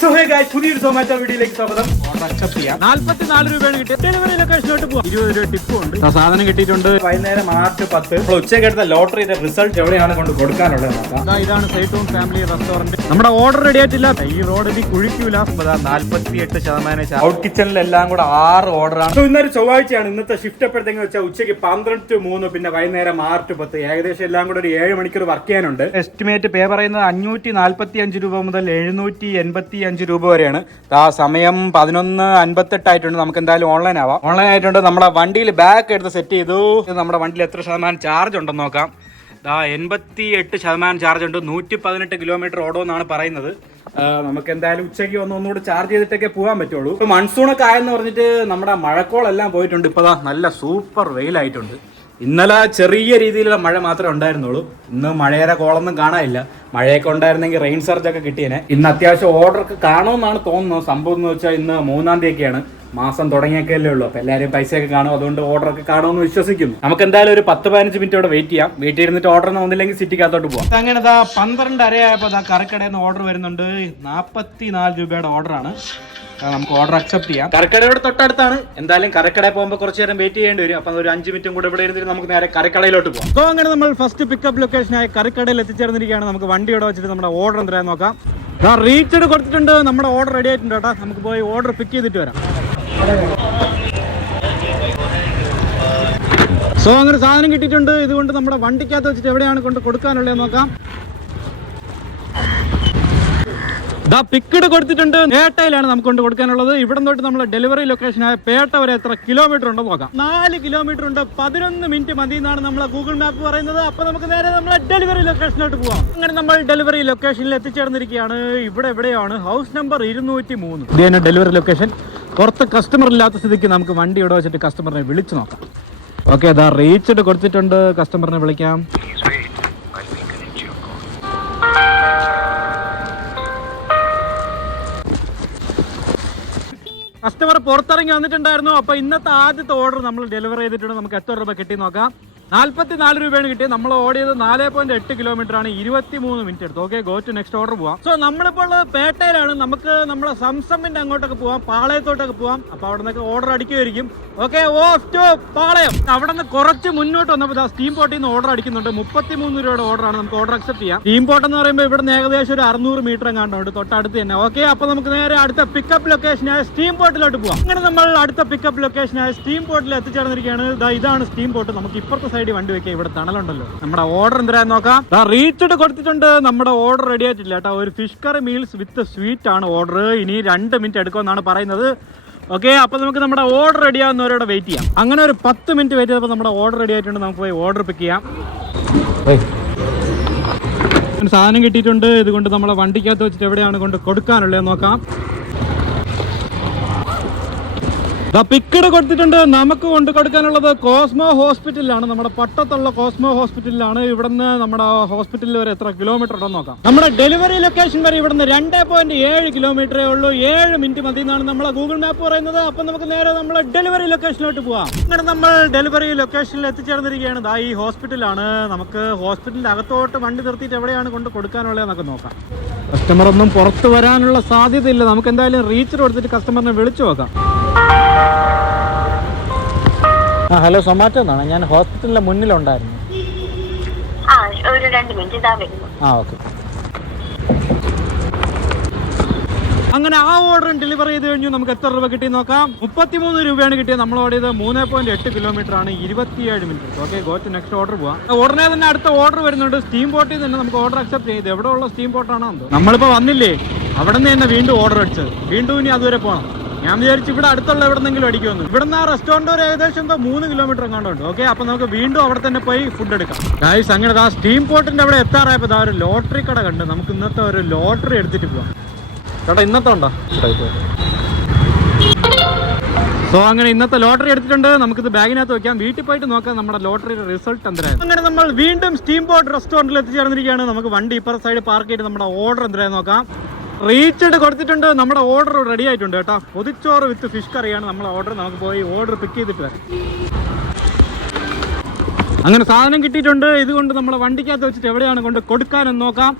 പുതിയൊരു സൊമാറ്റോ വീഡിയോയിലേക്ക് സ്വാഗതം. ഓർഡർ അക്സെപ്റ്റ് ചെയ്യാം. 44 രൂപയാണ് കിട്ടിയത്. ഡെലിവറി ലൊക്കേഷനിലോട്ട് പോകാം. 20 രൂപ ടിപ്പും ഉണ്ട്. സാധനം കിട്ടിയിട്ടുണ്ട്. വൈകുന്നേരം മാർച്ച് 10 ഉച്ചയ്ക്ക് എടുത്ത ലോട്ടറിയുടെ റിസൾട്ട് എവിടെയാണ് കൊണ്ട് കൊടുക്കാനുള്ളത് നോക്കാം. ഇതാണ് സൈറ്റൂൺ ഫാമിലി റെസ്റ്റോറന്റ്. നമ്മുടെ ഓർഡർ റെഡി ആയിട്ടില്ല. ഈ റോഡിൽ കുഴിക്കൂല. 48% ഔട്ട് കിച്ചണിൽ എല്ലാം കൂടെ 6 ഓർഡറാണ്. ഇന്നൊരു ചൊവ്വാഴ്ചയാണ്. ഇന്നത്തെ ഷിഫ്റ്റ് എപ്പോഴത്തേക്ക് വെച്ചാൽ ഉച്ചയ്ക്ക് 12 to 3, പിന്നെ വൈകുന്നേരം മാർച്ച് 10. ഏകദേശം എല്ലാം കൂടെ ഒരു 7 മണിക്കൂർ വർക്ക് ചെയ്യാനുണ്ട്. എസ്റ്റിമേറ്റ് പേ പറയുന്നത് 545 രൂപ മുതൽ 785 രൂപ വരെയാണ്. സമയം 11:58 ആയിട്ടുണ്ട്. നമുക്ക് എന്തായാലും ഓൺലൈൻ ആവാം. ഓൺലൈൻ ആയിട്ടുണ്ട്. നമ്മുടെ വണ്ടിയിൽ ബാക്ക് എടുത്ത് സെറ്റ് ചെയ്തു. നമ്മുടെ വണ്ടിയിൽ എത്ര ശതമാനം ചാർജ് ഉണ്ടെന്ന് നോക്കാം. 88% ചാർജ് ഉണ്ട്. 118 കിലോമീറ്റർ ഓടുമെന്നാണ് പറയുന്നത്. നമുക്ക് എന്തായാലും ഉച്ചയ്ക്ക് ഒന്നുകൂടി ചാർജ് ചെയ്തിട്ടൊക്കെ പോകാൻ പറ്റുള്ളൂ. ഇപ്പൊ മൺസൂണൊക്കെ ആയെന്ന് പറഞ്ഞിട്ട് നമ്മുടെ മഴക്കോളെല്ലാം പോയിട്ടുണ്ട്. ഇപ്പൊ നല്ല സൂപ്പർ വെയിലായിട്ടുണ്ട്. ഇന്നലെ ചെറിയ രീതിയിലുള്ള മഴ മാത്രമേ ഉണ്ടായിരുന്നുള്ളൂ. ഇന്ന് മഴയുടെ കോളൊന്നും കാണാനില്ല. മഴയൊക്കെ ഉണ്ടായിരുന്നെങ്കിൽ റെയിൻ സർജ് ഒക്കെ കിട്ടിയേനെ. ഇന്ന് അത്യാവശ്യം ഓർഡർക്ക് കാണുമെന്നാണ് തോന്നുന്നത്. സംഭവം എന്ന് വെച്ചാൽ ഇന്ന് 3-ാം തീയതിയൊക്കെയാണ്. മാസം തുടങ്ങിയൊക്കെയല്ലേ ഉള്ളൂ. അപ്പൊ എല്ലാവരും പൈസയൊക്കെ കാണും. അതുകൊണ്ട് ഓർഡറൊക്കെ കാണുമെന്ന് വിശ്വസിക്കുന്നു. നമുക്ക് എന്തായാലും ഒരു 10-15 മിനിറ്റ് ഇവിടെ വെയിറ്റ് ചെയ്യാം. വെയിറ്റ് ചെയ്തിട്ട് ഓർഡർ ഒന്നില്ലെങ്കിൽ സിറ്റിക്കകത്തോട്ട് പോകാം. അങ്ങനെ 12:30 ആയപ്പോൾ കറിക്കടയിൽ നിന്ന് ഓർഡർ വരുന്നുണ്ട്. 44 രൂപയുടെ ഓർഡറാണ്. നമുക്ക് ഓർഡർ അക്സെപ്റ്റ് ചെയ്യാം. കറിക്കടയുടെ തൊട്ടടുത്താണ്. എന്തായാലും കറിക്കടയിൽ പോകുമ്പോൾ കുറച്ച് നേരം വെയിറ്റ് ചെയ്യേണ്ടി വരും. അപ്പം ഒരു 5 മിനിറ്റും കൂടെ ഇവിടെ ഇരുന്നിട്ട് നമുക്ക് നേരെ കറിക്കടയിലോട്ട് പോകാം. അപ്പോൾ അങ്ങനെ നമ്മൾ ഫസ്റ്റ് പിക്കപ്പ് ലൊക്കേഷനായി കറിക്കടയിൽ എത്തിച്ചേർന്നിരിക്കുകയാണ്. നമുക്ക് വണ്ടി ഇവിടെ വെച്ചിട്ട് നമ്മുടെ ഓർഡർ എന്തായാലും നോക്കാം. റീച്ച്ഡ് കൊടുത്തിട്ടുണ്ട്. നമ്മുടെ ഓർഡർ റെഡി ആയിട്ടുണ്ട് കേട്ടോ. നമുക്ക് പോയി ഓർഡർ പിക്ക് ചെയ്തിട്ട് വരാം. സോ അങ്ങനെ സാധനം കിട്ടിയിട്ടുണ്ട്. ഇതുകൊണ്ട് നമ്മുടെ വണ്ടിക്കകത്ത് വെച്ചിട്ട് എവിടെയാണ് കൊണ്ട് കൊടുക്കാനുള്ളത് നോക്കാം. പിക്കഡ് കൊടുത്തിട്ടുണ്ട്. പേട്ടയിലാണ് നമുക്ക് കൊണ്ട് കൊടുക്കാനുള്ളത്. ഇവിടെ തൊട്ട് നമ്മൾ ഡെലിവറി ലൊക്കേഷനായ പേട്ട വരെ എത്ര കിലോമീറ്റർ ഉണ്ടെന്ന് നോക്കാം. 4 കിലോമീറ്റർ ഉണ്ട്. 11 മിനിറ്റ് മതി എന്നാണ് നമ്മളെ ഗൂഗിൾ മാപ്പ് പറയുന്നത്. അപ്പൊ നമുക്ക് നേരെ നമ്മളെ ഡെലിവറി ലൊക്കേഷനിലോട്ട് പോവാം. അങ്ങനെ നമ്മൾ ഡെലിവറി ലൊക്കേഷനിൽ എത്തിച്ചേർന്നിരിക്കുകയാണ്. ഇവിടെ എവിടെയാണ്? House number 203. ഇത് തന്നെ ഡെലിവറി ലൊക്കേഷൻ. പുറത്ത് കസ്റ്റമർ ഇല്ലാത്ത സ്ഥിതിക്ക് നമുക്ക് വണ്ടി ഇവിടെ വെച്ചിട്ട് കസ്റ്റമറിനെ വിളിച്ചു നോക്കാം. ഓക്കെ, റീച്ച്ഡ് കൊടുത്തിട്ടുണ്ട്. കസ്റ്റമറിനെ വിളിക്കാം. കസ്റ്റമർ പുറത്തിറങ്ങി വന്നിട്ടുണ്ടായിരുന്നു. അപ്പോൾ ഇന്നത്തെ ആദ്യത്തെ ഓർഡർ നമ്മൾ ഡെലിവറി ചെയ്തിട്ടുണ്ട്. നമുക്ക് എത്ര രൂപ കിട്ടി നോക്കാം. 44 രൂപയാണ് കിട്ടിയത്. നമ്മൾ ഓടിയത് 4.8 കിലോമീറ്റർ ആണ്. 23 മിനിറ്റ് എടുത്തു. Okay, go to next order പോവാം. സോ നമ്മളിപ്പോൾ ഉള്ളത് പേട്ടയിലാണ്. നമുക്ക് നമ്മളെ സംസമിന്റെ അങ്ങോട്ടൊക്കെ പോവാം, പാളയത്തോട്ടൊക്കെ പോവാം. അപ്പോൾ അവിടെ നിന്നൊക്കെ ഓർഡർ അടിക്കുമായിരിക്കും. ഓക്കെ, ഓഫ് ടു പാളയം. അവിടെ നിന്ന് കുറച്ച് മുന്നോട്ട് വന്നപ്പോൾ സ്റ്റീം പോട്ടിൽ നിന്ന് ഓർഡർ അടിക്കുന്നുണ്ട്. 33 രൂപയുടെ ഓർഡറാണ്. നമുക്ക് ഓർഡർ അക്സെപ്റ്റ് ചെയ്യാം. സ്റ്റീം പോട്ട് എന്ന് പറയുമ്പോൾ ഇവിടെ നിന്ന് ഏകദേശം ഒരു 600 മീറ്റർ എങ്ങാണ്ടുണ്ട് തൊട്ടടുത്ത് തന്നെ. ഓക്കെ, അപ്പോൾ നമുക്ക് നേരെ അടുത്ത പിക്കപ്പ് ലൊക്കേഷനായ സ്റ്റീം പോട്ടിലോട്ട് പോവാം. അങ്ങനെ നമ്മൾ അടുത്ത പിക്കപ്പ് ലൊക്കേഷനായ സ്റ്റീം പോട്ടിൽ എത്തിച്ചേർന്നിരിക്കുകയാണ്. ഇതാണ് സ്റ്റീം പോട്ട്. നമുക്ക് ഇപ്പുറത്തെ സൈഡിൽ വണ്ടി വെക്കാം. ഇവിടെ തണലുണ്ടല്ലോ. നമ്മുടെ ഓർഡർ എന്തായാലും നോക്കാം. റീച്ച്ഡ് കൊടുത്തിട്ടുണ്ട്. നമ്മുടെ ഓർഡർ റെഡി ആയിട്ടില്ല കേട്ടോ. ഒരു ഫിഷ് കറി മീൽസ് വിത്ത് സ്വീറ്റ് ആണ് ഓർഡർ. ഇനി 2 മിനിറ്റ് എടുക്കുമെന്നാണ് പറയുന്നത്. ഓക്കെ, അപ്പൊ നമുക്ക് നമ്മുടെ ഓർഡർ റെഡി ആവുന്നവരോട് വെയിറ്റ് ചെയ്യാം. അങ്ങനെ ഒരു 10 മിനിറ്റ് വെയിറ്റ് ചെയ്തപ്പോൾ നമ്മുടെ ഓർഡർ റെഡി ആയിട്ടുണ്ട്. നമുക്ക് പോയി ഓർഡർ പിക്ക് ചെയ്യാം. സാധനം കിട്ടിയിട്ടുണ്ട്. ഇതുകൊണ്ട് നമ്മളെ വണ്ടിക്കകത്ത് വെച്ചിട്ട് എവിടെയാണ് കൊണ്ട് കൊടുക്കാനുള്ളത് നോക്കാം. പിക്കഡ് കൊടുത്തിട്ടുണ്ട്. നമുക്ക് കൊണ്ട് കൊടുക്കാനുള്ളത് കോസ്മോ ഹോസ്പിറ്റലിലാണ്. നമ്മുടെ പട്ടത്തുള്ള കോസ്മോ ഹോസ്പിറ്റലിലാണ്. ഇവിടുന്ന് നമ്മുടെ ഹോസ്പിറ്റലിൽ വരെ എത്ര കിലോമീറ്റർ ഉണ്ടെന്ന് നോക്കാം. നമ്മുടെ ഡെലിവറി ലൊക്കേഷൻ വരെ ഇവിടുന്ന് 2.7 കിലോമീറ്ററേ ഉള്ളൂ. 7 മിനിറ്റ് മതി എന്നാണ് നമ്മളെ ഗൂഗിൾ മാപ്പ് പറയുന്നത്. അപ്പൊ നമുക്ക് നേരെ നമ്മളെ ഡെലിവറി ലൊക്കേഷനിലോട്ട് പോവാം. അങ്ങനെ നമ്മൾ ഡെലിവറി ലൊക്കേഷനിൽ എത്തിച്ചേർന്നിരിക്കുകയാണ്. ഈ ഹോസ്പിറ്റലാണ്. നമുക്ക് ഹോസ്പിറ്റലിന്റെ അകത്തോട്ട് വണ്ടി നിർത്തിയിട്ട് എവിടെയാണ് കൊണ്ട് കൊടുക്കാനുള്ളതെന്നൊക്കെ നോക്കാം. കസ്റ്റമർ ഒന്നും പുറത്ത് വരാനുള്ള സാധ്യതയില്ല. നമുക്ക് എന്തായാലും റീച്ച് കൊടുത്തിട്ട് കസ്റ്റമറിനെ വിളിച്ചു നോക്കാം. ഹലോ, സൊമാറ്റോ എന്നാണ്. ഞാൻ ഹോസ്പിറ്റലിന്റെ മുന്നിലുണ്ടായിരുന്നു. ഓക്കെ. അങ്ങനെ ആ ഓർഡർ ഡെലിവറി ചെയ്ത് കഴിഞ്ഞു. നമുക്ക് എത്ര രൂപ കിട്ടി നോക്കാം. 33 രൂപയാണ് കിട്ടിയത്. നമ്മൾ ഓടിയത് 3.8 കിലോമീറ്റർ ആണ്. 27 minute. Okay, go to next order പോവാം. ഉടനെ തന്നെ അടുത്ത ഓർഡർ വരുന്നുണ്ട്. സ്റ്റീം പോട്ടിൽ തന്നെ നമുക്ക് ഓർഡർ അക്സെപ്റ്റ് ചെയ്ത്. എവിടെ ഉള്ള സ്റ്റീം പോട്ടാണോ എന്തോ. നമ്മളിപ്പോ വന്നില്ലേ, അവിടെ നിന്ന് തന്നെ വീണ്ടും ഓർഡർ അടിച്ചത്. വീണ്ടും ഇനി അതുവരെ പോകണം. ഞാൻ വിചാരിച്ചു ഇവിടെ അടുത്തുള്ള എവിടെന്നെങ്കിലും അടിക്കുമെന്ന്. ഇവിടുന്ന് ആ റെസ്റ്റോറന്റ് ഒരു ഏകദേശം 3 കിലോമീറ്റർ എങ്ങാണ്ടുണ്ട്. ഓക്കെ, അപ്പൊ നമുക്ക് വീണ്ടും അവിടെ തന്നെ പോയി ഫുഡ് എടുക്കാം. ഗൈസ്, അങ്ങനെ ആ സ്റ്റീം പോട്ടിന്റെ അവിടെ എത്താറായപ്പോ ഒരു ലോട്ടറി കട കണ്ട്. നമുക്ക് ഇന്നത്തെ ഒരു ലോട്ടറി എടുത്തിട്ട് പോവാം. ചേട്ടാ, ഇന്നത്തെ ഉണ്ടോ? സോ അങ്ങനെ ഇന്നത്തെ ലോട്ടറി എടുത്തിട്ടുണ്ട്. നമുക്കിത് ബാഗിനകത്ത് വെക്കാം. വീട്ടിൽ പോയിട്ട് നോക്കാം നമ്മുടെ ലോട്ടറിയുടെ റിസൾട്ട് എന്തായാലും. അങ്ങനെ നമ്മൾ വീണ്ടും സ്റ്റീം പോട്ട് റെസ്റ്റോറന്റിൽ എത്തിച്ചേർന്നിരിക്കുകയാണ്. നമുക്ക് വണ്ടി ഇപ്പുറത്തെ സൈഡ് പാർക്ക് ചെയ്ത് നമ്മുടെ ഓർഡർ എന്തായാലും നോക്കാം. റീച്ച്ഡ് കൊടുത്തിട്ടുണ്ട്. നമ്മുടെ ഓർഡർ റെഡി ആയിട്ടുണ്ട് കേട്ടോ. പൊതിച്ചോറ് വിത്ത് ഫിഷ് കറിയാണ് നമ്മളെ ഓർഡർ. നമുക്ക് പോയി ഓർഡർ പിക്ക് ചെയ്തിട്ട് വരാം. അങ്ങനെ സാധനം കിട്ടിയിട്ടുണ്ട്. ഇതുകൊണ്ട് നമ്മളെ വണ്ടിക്കകത്ത് വെച്ചിട്ട് എവിടെയാണ് കൊണ്ട് കൊടുക്കാനെന്ന് നോക്കാം.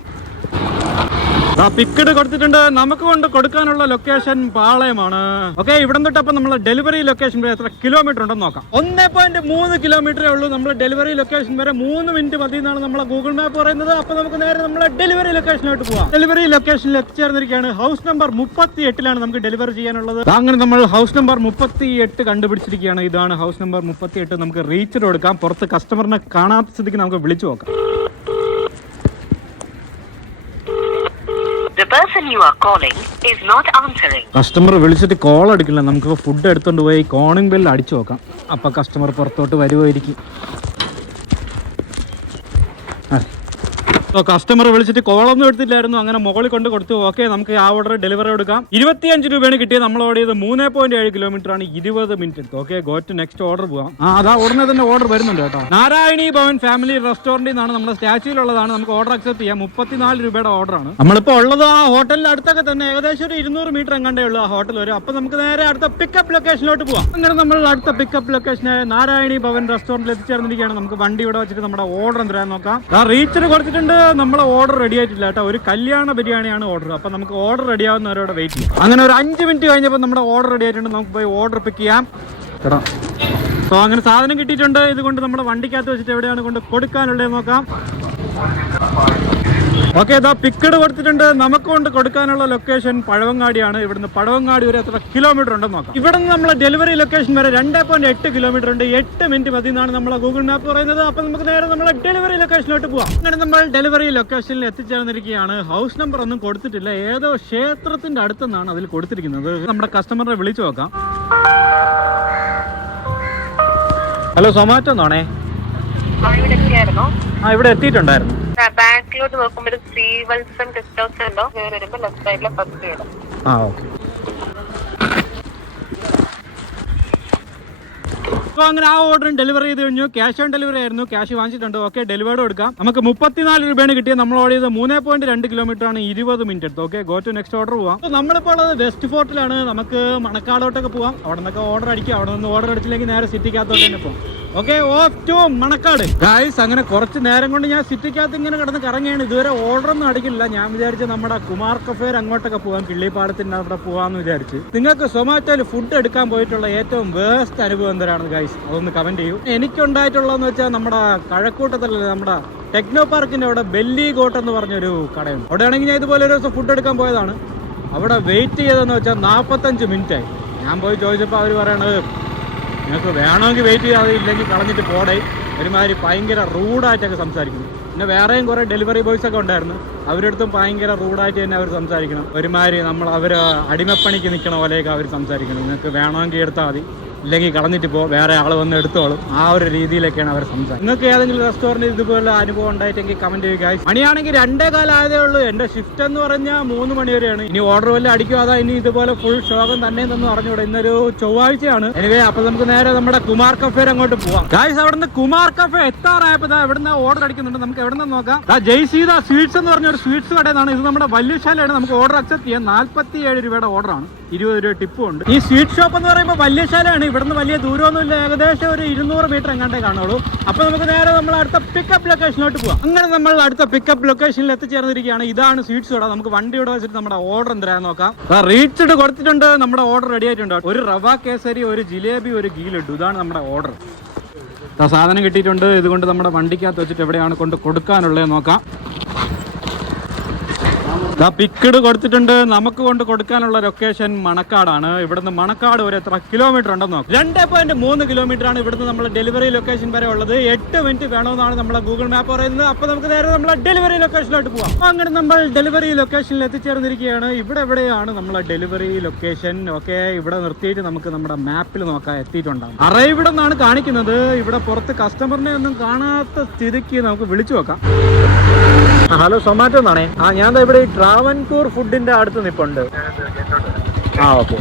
പിക്കഡ് കൊടുത്തിട്ടുണ്ട്. നമുക്ക് കൊണ്ട് കൊടുക്കാനുള്ള ലൊക്കേഷൻ പാളയമാണ്. ഓക്കെ, ഇവിടെ തൊട്ട് അപ്പൊ നമ്മൾ ഡെലിവറി ലൊക്കേഷൻ വരെ എത്ര കിലോമീറ്റർ ഉണ്ടെന്ന് നോക്കാം. 1.3 കിലോമീറ്ററേ ഉള്ളൂ. നമ്മൾ ഡെലിവറി ലൊക്കേഷൻ വരെ 3 മിനിറ്റ് മതി എന്നാണ് നമ്മളെ ഗൂഗിൾ മാപ്പ് പറയുന്നത്. അപ്പൊ നമുക്ക് നേരെ നമ്മളെ ഡെലിവറി ലൊക്കേഷനിലോട്ട് പോവാം. ഡെലിവറി ലൊക്കേഷനിൽ എത്തിച്ചേർന്നിരിക്കുകയാണ്. ഹൗസ് നമ്പർ 38 നമുക്ക് ഡെലിവറി ചെയ്യാനുള്ളത്. അങ്ങനെ നമ്മൾ ഹൗസ് നമ്പർ 38 കണ്ടുപിടിച്ചിരിക്കുകയാണ്. ഇതാണ് ഹൗസ് നമ്പർ 38. നമുക്ക് റീച്ച് കൊടുക്കാം. പുറത്ത് കസ്റ്റമറിനെ കാണാത്ത സ്ഥിതിക്ക് നമുക്ക് വിളിച്ചു നോക്കാം. കസ്റ്റമർ വിളിച്ചിട്ട് കോൾ എടുക്കില്ല. നമുക്ക് ഫുഡ് എടുത്തോണ്ട് പോയി കോളിംഗ് ബെൽ അടിച്ചു നോക്കാം. അപ്പൊ കസ്റ്റമർ പുറത്തോട്ട് വരുമായിരിക്കും. കസ്റ്റമർ വിളിച്ചിട്ട് കോളൊന്നും എടുത്തില്ലായിരുന്നു. അങ്ങനെ മുകളിൽ കൊണ്ട് കൊടുത്തു. ഓക്കെ, നമുക്ക് ആ ഓർഡർ ഡെലിവറി കൊടുക്കാം. 25 രൂപയാണ് കിട്ടിയത്. നമ്മൾ ഓർഡർ ചെയ്ത് 3.7 കിലോമീറ്റർ ആണ്. 20 മിനിറ്റ് എടുത്തു. Okay, go to next order പോവാം. അതാ ഉടനെ തന്നെ ഓർഡർ വരുന്നുണ്ട് കേട്ടോ. നാരായണി ഭവൻ ഫാമിലി റെസ്റ്റോറന്റിൽ നിന്നാണ്. നമ്മുടെ സ്റ്റാച്യൂലുള്ളതാണ്. നമുക്ക് ഓർഡർ അക്സെപ്റ്റ് ചെയ്യാം. 34 രൂപയുടെ ഓർഡറാണ്. നമ്മളിപ്പോൾ ഉള്ളത് ആ ഹോട്ടലിന്റെ അടുത്തൊക്കെ തന്നെ. ഏകദേശം ഒരു 200 മീറ്റർ എങ്ങാണ്ടേ ഉള്ളൂ ആ ഹോട്ടൽ വരെ. അപ്പൊ നമുക്ക് നേരെ അടുത്ത പിക്കപ്പ് ലൊക്കേഷനിലോട്ട് പോവാം. അങ്ങനെ നമ്മൾ അടുത്ത പിക്കപ്പ് ലൊക്കേഷനായ നാരായണി ഭവൻ റെസ്റ്റോറന്റിൽ എത്തിച്ചേർന്നിരിക്കുകയാണ്. നമുക്ക് വണ്ടി ഇവിടെ വെച്ചിട്ട് നമ്മുടെ ഓർഡർ എന്തായാലും നോക്കാം. റീച്ചിന് കൊടുത്തിട്ടുണ്ട്. നമ്മളെ ഓർഡർ റെഡി ആയിട്ടില്ല കേട്ടോ. ഒരു കല്യാണ ബിരിയാണിയാണ് ഓർഡർ. അപ്പൊ നമുക്ക് ഓർഡർ റെഡി ആവുന്നവരോട് വെയിറ്റ് ചെയ്യാം. അങ്ങനെ ഒരു 5 മിനിറ്റ് കഴിഞ്ഞപ്പോൾ നമ്മുടെ ഓർഡർ റെഡി ആയിട്ടുണ്ട്. നമുക്ക് പോയി ഓർഡർ പിക്ക് ചെയ്യാം കേട്ടോ. സോ അങ്ങനെ സാധനം കിട്ടിയിട്ടുണ്ട്. ഇതുകൊണ്ട് നമ്മുടെ വണ്ടിക്കകത്ത് വെച്ചിട്ട് എവിടെയാണ് കൊണ്ട് കൊടുക്കാനുള്ളത് നോക്കാം. ഓക്കെ, ഇതാ പിക്കഡ് കൊടുത്തിട്ടുണ്ട്. നമുക്ക് കൊണ്ട് കൊടുക്കാനുള്ള ലൊക്കേഷൻ പഴവങ്ങാടിയാണ്. ഇവിടുന്ന് പഴവങ്ങാടി വരെ എത്ര കിലോമീറ്റർ ഉണ്ടെന്ന് നോക്കാം. ഇവിടെ നിന്ന് നമ്മളെ ഡെലിവറി ലൊക്കേഷൻ വരെ 2.8 കിലോമീറ്റർ ഉണ്ട്. 8 മിനിറ്റ് മതി എന്നാണ് നമ്മളെ ഗൂഗിൾ മാപ്പ് പറയുന്നത്. അപ്പൊ നമുക്ക് നേരെ നമ്മളെ ഡെലിവറി ലൊക്കേഷനിലോട്ട് പോവാം. അങ്ങനെ നമ്മൾ ഡെലിവറി ലൊക്കേഷനിൽ എത്തിച്ചേർന്നിരിക്കുകയാണ്. ഹൗസ് നമ്പർ ഒന്നും കൊടുത്തിട്ടില്ല. ഏതോ ക്ഷേത്രത്തിന്റെ അടുത്തെന്നാണ് അതിൽ കൊടുത്തിരിക്കുന്നത്. നമ്മുടെ കസ്റ്റമറെ വിളിച്ചു നോക്കാം. ഹലോ, സൊമാറ്റോ എന്നാണേ. ഇവിടെ എത്തിയിട്ടുണ്ടായിരുന്നു. ബാക്കിലോട്ട് നോക്കുമ്പോൾ ശ്രീവത്സം ഗസ്റ്റ് ഹൗസ് ഉണ്ടോ? വരുമ്പോ ലെഫ്റ്റ് സൈഡിലെ ഫസ്റ്റ് വീട്. ഓക്കെ. അങ്ങനെ ആ ഓർഡറും ഡെലിവറി ചെയ്ത് കഴിഞ്ഞു. ക്യാഷ് ഓൺ ഡെലിവറി ആയിരുന്നു. ക്യാഷ് വാങ്ങിച്ചിട്ടുണ്ട്. ഓക്കെ, ഡെലിവേർഡ് കൊടുക്കാം. നമുക്ക് 34 രൂപയാണ് കിട്ടിയത്. നമ്മൾ ഓർഡർ ചെയ്ത് 3.2 കിലോമീറ്റർ ആണ്. 20 മിനിറ്റ് എടുത്തു. Okay, go to next order പോവാം. നമ്മളിപ്പോൾ ഉള്ളത് വെസ്റ്റ് ഫോർട്ടിലാണ്. നമുക്ക് മണക്കാടോട്ടൊക്കെ പോവാം. അവിടെ നിന്നൊക്കെ ഓർഡർ അടിക്കാം. അവിടെ നിന്ന് ഓർഡർ അടിച്ചില്ലെങ്കിൽ നേരെ സിറ്റിക്കകത്തോട്ട് തന്നെ പോകാം. Okay, off to Manacaud guys. അങ്ങനെ കുറച്ച് നേരം കൊണ്ട് ഞാൻ സിറ്റിക്കകത്ത് ഇങ്ങനെ കിടന്ന് കറങ്ങിയാണ്. ഇതുവരെ ഓർഡർ ഒന്നും അടിക്കില്ല. ഞാൻ വിചാരിച്ചു നമ്മുടെ കുമാർ കഫേർ അങ്ങോട്ടൊക്കെ പോകാം. കിള്ളിപ്പാടത്തിന്റെ അവിടെ പോവാന്ന് വിചാരിച്ചു. നിങ്ങൾക്ക് സൊമാറ്റോയിൽ ഫുഡ് എടുക്കാൻ പോയിട്ടുള്ള ഏറ്റവും വേസ്റ്റ് അനുഭവം എന്തരാണ് ഗൈസ്? അതൊന്ന് കമന്റ് ചെയ്യൂ. എനിക്കുണ്ടായിട്ടുള്ളതെന്ന് വെച്ചാൽ നമ്മുടെ കഴക്കൂട്ടത്തല്ല, നമ്മുടെ ടെക്നോ പാർക്കിന്റെ അവിടെ ബെല്ലി ഗോട്ട് എന്ന് പറഞ്ഞൊരു കടയുണ്ട്. അവിടെ ആണെങ്കിൽ ഞാൻ ഇതുപോലെ ഒരു ദിവസം ഫുഡ് എടുക്കാൻ പോയതാണ്. അവിടെ വെയിറ്റ് ചെയ്തതെന്ന് വെച്ചാൽ 45 മിനിറ്റ് ആയി. ഞാൻ പോയി ചോദിച്ചപ്പോൾ അവർ പറയണത് നിങ്ങൾക്ക് വേണമെങ്കിൽ വെയിറ്റ് ചെയ്യാതെ, ഇല്ലെങ്കിൽ കളഞ്ഞിട്ട് പോടേ. ഒരുമാതിരി ഭയങ്കര റൂഡായിട്ടൊക്കെ സംസാരിക്കുന്നു. പിന്നെ വേറെയും കുറേ ഡെലിവറി ബോയ്സ് ഒക്കെ ഉണ്ടായിരുന്നു. അവരുടെ അടുത്തും ഭയങ്കര റൂഡായിട്ട് തന്നെ അവർ സംസാരിക്കണം. ഒരുമാതിരി അവർ അടിമപ്പണിക്ക് നിൽക്കണ പോലെയൊക്കെ അവർ സംസാരിക്കണം. നിങ്ങൾക്ക് വേണമെങ്കിൽ എടുത്താൽ മതി, ഇല്ലെങ്കിൽ കളഞ്ഞിട്ട് പോ, വേറെ ആൾ വന്ന് എടുത്തോളും. ആ ഒരു രീതിയിലൊക്കെയാണ് അവർ സംസാരിക്കുന്നത്. നിങ്ങൾക്ക് ഏതെങ്കിലും റെസ്റ്റോറൻറ്റ് ഇതുപോലെ അനുഭവം ഉണ്ടായിട്ടെങ്കിൽ കമന്റ് ചെയ്യുക. മണിയാണെങ്കിൽ 2:15 ആയതേ ഉള്ളൂ. എന്റെ ഷിഫ്റ്റ് എന്ന് പറഞ്ഞാൽ 3 മണി വരെയാണ്. ഇനി ഓർഡർ വല്ല അടിക്കും, അതാ ഇനി ഇതുപോലെ ഫുൾ ഷോകം തന്നെ എന്നൊന്നും അറിഞ്ഞൂടെ. ഇന്നൊരു ചൊവ്വാഴ്ചയാണ്. എനിവേ, അപ്പൊ നമുക്ക് നേരെ നമ്മുടെ കുമാർ കഫേ അങ്ങോട്ട് പോവാം. ഗായ്സ്, അവിടുന്ന് കുമാർ കഫേ എത്താറായപ്പോ ഇവിടുന്ന് ഓർഡർ അടിക്കുന്നുണ്ട്. നമുക്ക് എവിടെ നിന്ന് നോക്കാം. ജയ്സീത സ്വീറ്റ്സ് എന്ന് പറഞ്ഞ ഒരു സ്വീറ്റ്സ് കടയെന്നാണ്. ഇത് നമ്മുടെ വല്യശാലയാണ്. നമുക്ക് ഓർഡർ അക്സെപ്റ്റ് ചെയ്യാം. 47 രൂപയുടെ ഓർഡറാണ്. 20 രൂപ ടിപ്പും ഉണ്ട്. ഈ സ്വീറ്റ് ഷോപ്പ് എന്ന് പറയുമ്പോൾ വല്യശാലയാണ്. ഇവിടുന്ന് വലിയ ദൂരമൊന്നുമില്ല. ഏകദേശം ഒരു 200 മീറ്റർ എങ്ങാണ്ടേ കാണുള്ളൂ. അപ്പൊ നമുക്ക് നേരെ നമ്മൾ അടുത്ത പിക്കപ്പ് ലൊക്കേഷനിലോട്ട് പോവാം. അങ്ങനെ നമ്മൾ അടുത്ത പിക്കപ്പ് ലൊക്കേഷനിൽ എത്തിച്ചേർന്നിരിക്കുകയാണ്. ഇതാണ് സ്വീറ്റ്സ് കട. നമുക്ക് വണ്ടി ഇവിടെ വെച്ചിട്ട് നമ്മുടെ ഓർഡർ എന്തായാലും നോക്കാം. റീച്ച്ഡ് കൊടുത്തിട്ടുണ്ട്. നമ്മുടെ ഓർഡർ റെഡി ആയിട്ടുണ്ട്. ഒരു റവ കേസരി, ഒരു ജിലേബി, ഒരു ഗീ ലഡു. ഇതാണ് നമ്മുടെ ഓർഡർ. സാധനം കിട്ടിയിട്ടുണ്ട്. ഇതുകൊണ്ട് നമ്മുടെ വണ്ടിക്കകത്ത് വെച്ചിട്ട് എവിടെയാണ് കൊണ്ട് കൊടുക്കാനുള്ളത് നോക്കാം. പിക്കഡ് കൊടുത്തിട്ടുണ്ട്. നമുക്ക് കൊണ്ട് കൊടുക്കാനുള്ള ലൊക്കേഷൻ മണക്കാടാണ്. ഇവിടുന്ന് മണക്കാട് വരെ എത്ര കിലോമീറ്റർ ഉണ്ടെന്ന് നോക്കാം. 2.3 കിലോമീറ്റർ ആണ് ഇവിടുന്ന് നമ്മളെ ഡെലിവറി ലൊക്കേഷൻ വരെ ഉള്ളത്. 8 മിനിറ്റ് വേണമെന്നാണ് നമ്മളെ ഗൂഗിൾ മാപ്പ് പറയുന്നത്. അപ്പൊ നമുക്ക് നേരെ നമ്മളെ ഡെലിവറി ലൊക്കേഷനിലോട്ട് പോവാം. അങ്ങനെ നമ്മൾ ഡെലിവറി ലൊക്കേഷനിൽ എത്തിച്ചേർന്നിരിക്കുകയാണ്. ഇവിടെ എവിടെയാണ് നമ്മളെ ഡെലിവറി ലൊക്കേഷൻ? ഓക്കെ, ഇവിടെ നിർത്തിയിട്ട് നമുക്ക് നമ്മുടെ മാപ്പിൽ നോക്കാം എത്തിയിട്ടുണ്ടാകും. അറൈവ്ഡ് എന്നാണ് കാണിക്കുന്നത്. ഇവിടെ പുറത്ത് കസ്റ്റമറിനെ ഒന്നും കാണാത്ത സ്ഥിതിക്ക് നമുക്ക് വിളിച്ചു നോക്കാം. ഹലോ, സൊമാറ്റോ എന്നാണേ. ഞാൻ ഇവിടെ ഈ ട്രാവൻകൂർ ഫുഡിന്റെ അടുത്ത് നിൽപ്പുണ്ട്. ഓക്കെ.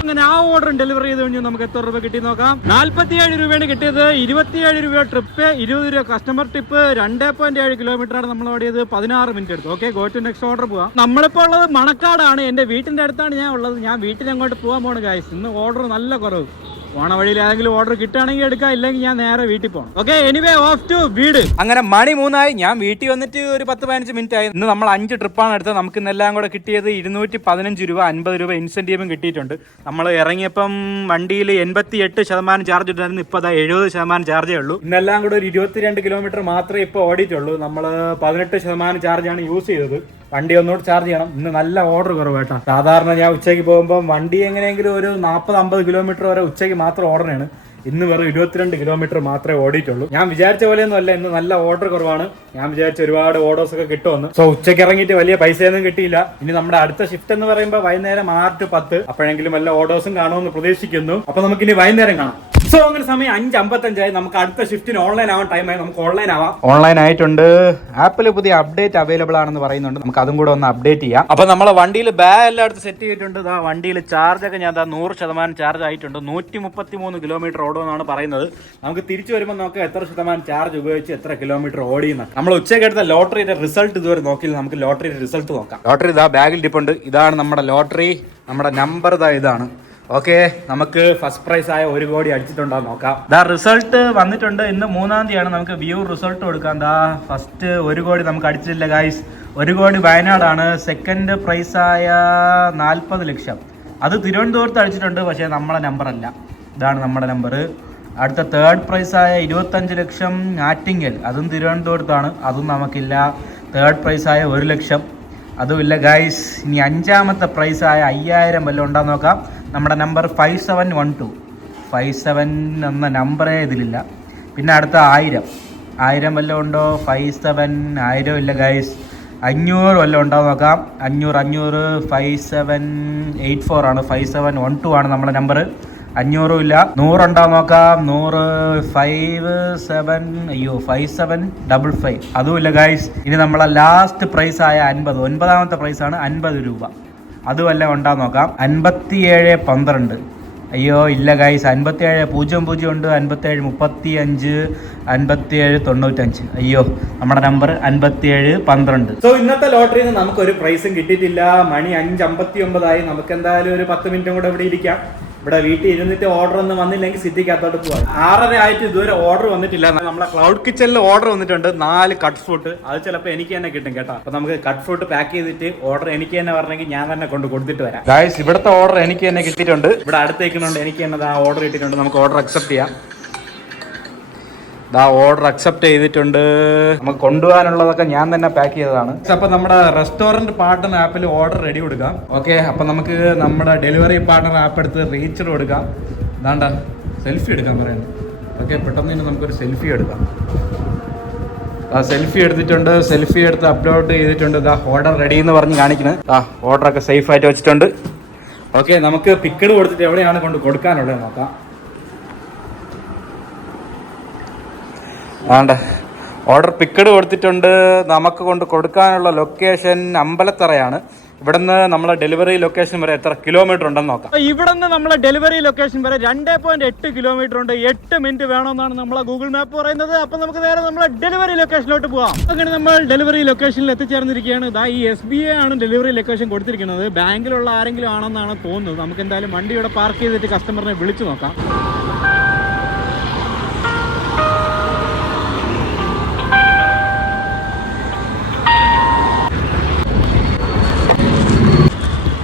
അങ്ങനെ ആ ഓർഡർ ഡെലിവറി ചെയ്ത് കഴിഞ്ഞാൽ നമുക്ക് എത്ര രൂപ കിട്ടി നോക്കാം. 47 രൂപയാണ് കിട്ടിയത്. 27 രൂപ ട്രിപ്പ്, 20 രൂപ കസ്റ്റമർ ടിപ്പ്. 2.7 കിലോമീറ്റർ ആണ് നമ്മൾ ഓടിയത്. 16 മിനിറ്റ് എടുത്തു. Okay, go to next order പോവാം. നമ്മളിപ്പോൾ ഉള്ളത് മണക്കാടാണ്. എന്റെ വീട്ടിന്റെ അടുത്താണ് ഞാൻ ഉള്ളത്. ഞാൻ വീട്ടിൽ അങ്ങോട്ട് പോകാൻ പോണ് ഗൈസ്. ഇന്ന് ഓർഡർ നല്ല കുറവ്. പോണ വഴിയിൽ ഏതെങ്കിലും ഓർഡർ കിട്ടുകയാണെങ്കിൽ എടുക്കാം, ഇല്ലെങ്കിൽ ഞാൻ നേരെ വീട്ടിൽ പോകണം. ഓക്കെ, എനിവേ ഓഫ് ടു വീട്. അങ്ങനെ മണി 3 ഞാൻ വീട്ടിൽ വന്നിട്ട് ഒരു 10-15 മിനിറ്റ് ആയി. ഇന്ന് നമ്മൾ 5 ട്രിപ്പാണ് എടുത്തത്. നമുക്ക് ഇന്നെല്ലാം കൂടെ കിട്ടിയത് 215 രൂപ, 50 രൂപ ഇൻസെന്റീവും കിട്ടിയിട്ടുണ്ട്. നമ്മൾ ഇറങ്ങിയപ്പം വണ്ടിയിൽ 88% ചാർജ് ഉണ്ടായിരുന്നു. ഇപ്പൊ 70% ചാർജേ ഉള്ളൂ. ഇന്നെല്ലാം കൂടെ ഒരു 22 കിലോമീറ്റർ മാത്രമേ ഇപ്പൊ ഓടിയിട്ടുള്ളൂ. നമ്മൾ 18% ചാർജാണ് യൂസ് ചെയ്തത്. വണ്ടി ഒന്നുകൂടെ ചാർജ് ചെയ്യണം. ഇന്ന് നല്ല ഓർഡർ കുറവ് കേട്ടോ. സാധാരണ ഞാൻ ഉച്ചയ്ക്ക് പോകുമ്പോൾ വണ്ടി എങ്ങനെയെങ്കിലും ഒരു 40-50 കിലോമീറ്റർ വരെ ഉച്ചയ്ക്ക് മാത്രം ഓർഡറാണ്. ഇന്ന് വെറും 22 കിലോമീറ്റർ മാത്രമേ ഓടിയിട്ടുള്ളൂ. ഞാൻ വിചാരിച്ച പോലെയൊന്നും അല്ല, ഇന്ന് നല്ല ഓർഡർ കുറവാണ്. ഞാൻ വിചാരിച്ച ഒരുപാട് ഓർഡേഴ്സ് ഒക്കെ കിട്ടുമെന്ന്. സോ ഉച്ചയ്ക്ക് ഇറങ്ങിയിട്ട് വലിയ പൈസയൊന്നും കിട്ടിയില്ല. ഇനി നമ്മുടെ അടുത്ത ഷിഫ്റ്റ് എന്ന് പറയുമ്പോൾ വൈകുന്നേരം 6 to 10. അപ്പോഴെങ്കിലും വല്ല ഓർഡേഴ്സും കാണുമെന്ന് പ്രതീക്ഷിക്കുന്നു. അപ്പൊ നമുക്ക് ഇനി വൈകുന്നേരം കാണാം. സോ അങ്ങനെ സമയം 5:55 നമുക്ക് അടുത്ത ഷിഫ്റ്റിന് ഓൺലൈൻ ആവാൻ ടൈമായി. നമുക്ക് ഓൺലൈൻ ആവാം. ഓൺലൈൻ ആയിട്ടുണ്ട്. ആപ്പിൽ പുതിയ അപ്ഡേറ്റ് അവൈലബിൾ ആണെന്ന് പറയുന്നുണ്ട്. നമുക്ക് അതും കൂടെ ഒന്ന് അപ്ഡേറ്റ് ചെയ്യാം. അപ്പൊ നമ്മളെ വണ്ടിയിൽ ബാഗ് എല്ലായിടത്തും സെറ്റ് ചെയ്തിട്ടുണ്ട്. വണ്ടിയിൽ ചാർജ് ഒക്കെ ഞാൻ 100% ചാർജ് ആയിട്ടുണ്ട്. 133 കിലോമീറ്റർ ഓടുമെന്നാണ് പറയുന്നത്. നമുക്ക് തിരിച്ചു വരുമ്പോൾ നോക്കാം എത്ര ശതമാനം ചാർജ് ഉപയോഗിച്ച് എത്ര കിലോമീറ്റർ ഓടിയെന്ന്. നമ്മൾ ഉച്ചയ്ക്ക് എടുത്ത ലോട്ടറിയുടെ റിസൾട്ട് ഇതുവരെ നോക്കിയില്ല. നമുക്ക് ലോട്ടറിയുടെ റിസൾട്ട് നോക്കാം. ലോട്ടറി ബാഗിൽ ഡിപ്പുണ്ട്. ഇതാണ് നമ്മുടെ ലോട്ടറി. നമ്മുടെ നമ്പർ ഇതാണ്. ഓക്കെ, നമുക്ക് ഫസ്റ്റ് പ്രൈസ് ആയ 1 കോടി അടിച്ചിട്ടുണ്ടോ നോക്കാം. റിസൾട്ട് വന്നിട്ടുണ്ട്. ഇന്ന് 3-ാം തീയതിയാണ്. നമുക്ക് വ്യൂ റിസൾട്ട് കൊടുക്കാം. ഫസ്റ്റ് 1 കോടി നമുക്ക് അടിച്ചിട്ടില്ല ഗൈസ്. 1 കോടി വയനാടാണ്. സെക്കൻഡ് പ്രൈസ് ആയ 40 ലക്ഷം അത് തിരുവനന്തപുരത്ത് അടിച്ചിട്ടുണ്ട്. പക്ഷേ നമ്മളെ നമ്പർ അല്ല. ഇതാണ് നമ്മുടെ നമ്പർ. അടുത്ത തേർഡ് പ്രൈസ് ആയ 25 ലക്ഷം ആറ്റിങ്ങൽ, അതും തിരുവനന്തപുരത്താണ്. അതും നമുക്കില്ല. തേർഡ് പ്രൈസ് ആയ 1 ലക്ഷം അതുമില്ല ഗൈസ്. ഇനി 5ാമത്തെ പ്രൈസ് ആയ 5000 വല്ലതും ഉണ്ടാകുന്ന നോക്കാം. നമ്മുടെ നമ്പർ 5712. 57 എന്ന നമ്പറേ ഇതിലില്ല. പിന്നെ അടുത്ത 1000 വല്ലതും ഉണ്ടോ? 57 ഇല്ല ഗൈസ്. 500 വല്ലതും ഉണ്ടാകും നോക്കാം. 500 5784 ആണ്. 5712 ആണ് നമ്മുടെ നമ്പർ. 500 ഇല്ല. 100 ഉണ്ടാകും നോക്കാം. 100 5755 അതും ഇല്ല ഗൈസ്. ഇനി നമ്മളെ ലാസ്റ്റ് പ്രൈസ് ആയ 50, 9ാമത്തെ പ്രൈസാണ് 50 രൂപ. അതുമല്ല ഉണ്ടാകും നോക്കാം. 5712 അയ്യോ ഇല്ല ഗൈസ്. 5700 ഉണ്ട്. 5735 5795 അയ്യോ നമ്മുടെ നമ്പർ 5712. സോ ഇന്നത്തെ ലോട്ടറിയിൽ നിന്ന് നമുക്കൊരു പ്രൈസും കിട്ടിയിട്ടില്ല. മണി 5:59 നമുക്ക് എന്തായാലും ഒരു 10 മിനിറ്റും കൂടെ ഇവിടെ ഇരിക്കാം. ഇവിടെ വീട്ടിൽ ഇരുന്നിട്ട് ഓർഡർ ഒന്നും വന്നില്ലെങ്കിൽ സിറ്റിക്കകത്തോട്ട് പോകാം. 6:30 ആയിട്ട് ഇതുവരെ ഓർഡർ വന്നിട്ടില്ല. നമ്മളെ ക്ലൗഡ് കിച്ചണിൽ ഓർഡർ വന്നിട്ടുണ്ട് 4 കട്ട് ഫ്രൂട്ട്. അത് ചിലപ്പോൾ എനിക്ക് തന്നെ കിട്ടും കേട്ടോ. അപ്പൊ നമുക്ക് കട്ട് ഫ്രൂട്ട് പാക്ക് ചെയ്തിട്ട് ഓർഡർ എനിക്ക് തന്നെ പറഞ്ഞെങ്കിൽ ഞാൻ തന്നെ കൊടുത്തിട്ട് വരാം. ഗായ്സ്, ഇവിടുത്തെ ഓർഡർ എനിക്ക് തന്നെ കിട്ടിയിട്ടുണ്ട്. ഇവിടെ അടുത്തേക്കുന്നുണ്ട്. എനിക്ക് തന്നെ ഓർഡർ കിട്ടിയിട്ടുണ്ട്. നമുക്ക് ഓർഡർ അക്സെപ്റ്റ് ചെയ്യാം. ഓർഡർ അക്സെപ്റ്റ് ചെയ്തിട്ടുണ്ട്. നമുക്ക് കൊണ്ടുപോകാനുള്ളതൊക്കെ ഞാൻ തന്നെ പാക്ക് ചെയ്തതാണ്. അപ്പൊ നമ്മുടെ റെസ്റ്റോറന്റ് പാർട്ണർ ആപ്പിൽ ഓർഡർ റെഡി കൊടുക്കാം. ഓക്കെ, അപ്പൊ നമുക്ക് നമ്മുടെ ഡെലിവറി പാർട്ണർ ആപ്പ് എടുത്ത് റീച്ചർ കൊടുക്കാം. ഇതാണ്ട സെൽഫി എടുക്കാൻ പറയുന്നത്. ഓക്കെ, പെട്ടെന്ന് തന്നെ നമുക്കൊരു സെൽഫി എടുക്കാം. സെൽഫി എടുത്തിട്ടുണ്ട്. സെൽഫി എടുത്ത് അപ്ലോഡ് ചെയ്തിട്ടുണ്ട്. ഓർഡർ റെഡി എന്ന് പറഞ്ഞ് കാണിക്കുന്നത്. ഓർഡറൊക്കെ സേഫ് ആയിട്ട് വെച്ചിട്ടുണ്ട്. ഓക്കെ, നമുക്ക് പിക്കഡ് കൊടുത്തിട്ട് എവിടെയാണ് കൊണ്ട് കൊടുക്കാനുള്ളത് നോക്കാം. ആണ്ട് ഓർഡർ പിക്കഡ് കൊടുത്തിട്ടുണ്ട്. നമുക്ക് കൊണ്ട് കൊടുക്കാനുള്ള ലൊക്കേഷൻ അമ്പലത്തറയാണ്. ഇവിടുന്ന് നമ്മളെ ഡെലിവറി ലൊക്കേഷൻ വരെ എത്ര കിലോമീറ്റർ ഉണ്ടെന്ന് നോക്കാം. ഇവിടുന്ന് നമ്മളെ ഡെലിവറി ലൊക്കേഷൻ വരെ 2.8 കിലോമീറ്റർ ഉണ്ട്. 8 മിനിറ്റ് വേണമെന്നാണ് നമ്മളെ ഗൂഗിൾ മാപ്പ് പറയുന്നത്. അപ്പൊ നമുക്ക് നേരെ നമ്മളെ ഡെലിവറി ലൊക്കേഷനിലോട്ട് പോവാം. അങ്ങനെ നമ്മൾ ഡെലിവറി ലൊക്കേഷനിൽ എത്തിച്ചേർന്നിരിക്കുകയാണ്. ഈ SBI ആണ് ഡെലിവറി ലൊക്കേഷൻ കൊടുത്തിരിക്കുന്നത്. ബാങ്കിലുള്ള ആരെങ്കിലും ആണെന്നാണ് തോന്നുന്നത്. നമുക്ക് എന്തായാലും വണ്ടി ഇവിടെ പാർക്ക് ചെയ്തിട്ട് കസ്റ്റമറിനെ വിളിച്ചു നോക്കാം.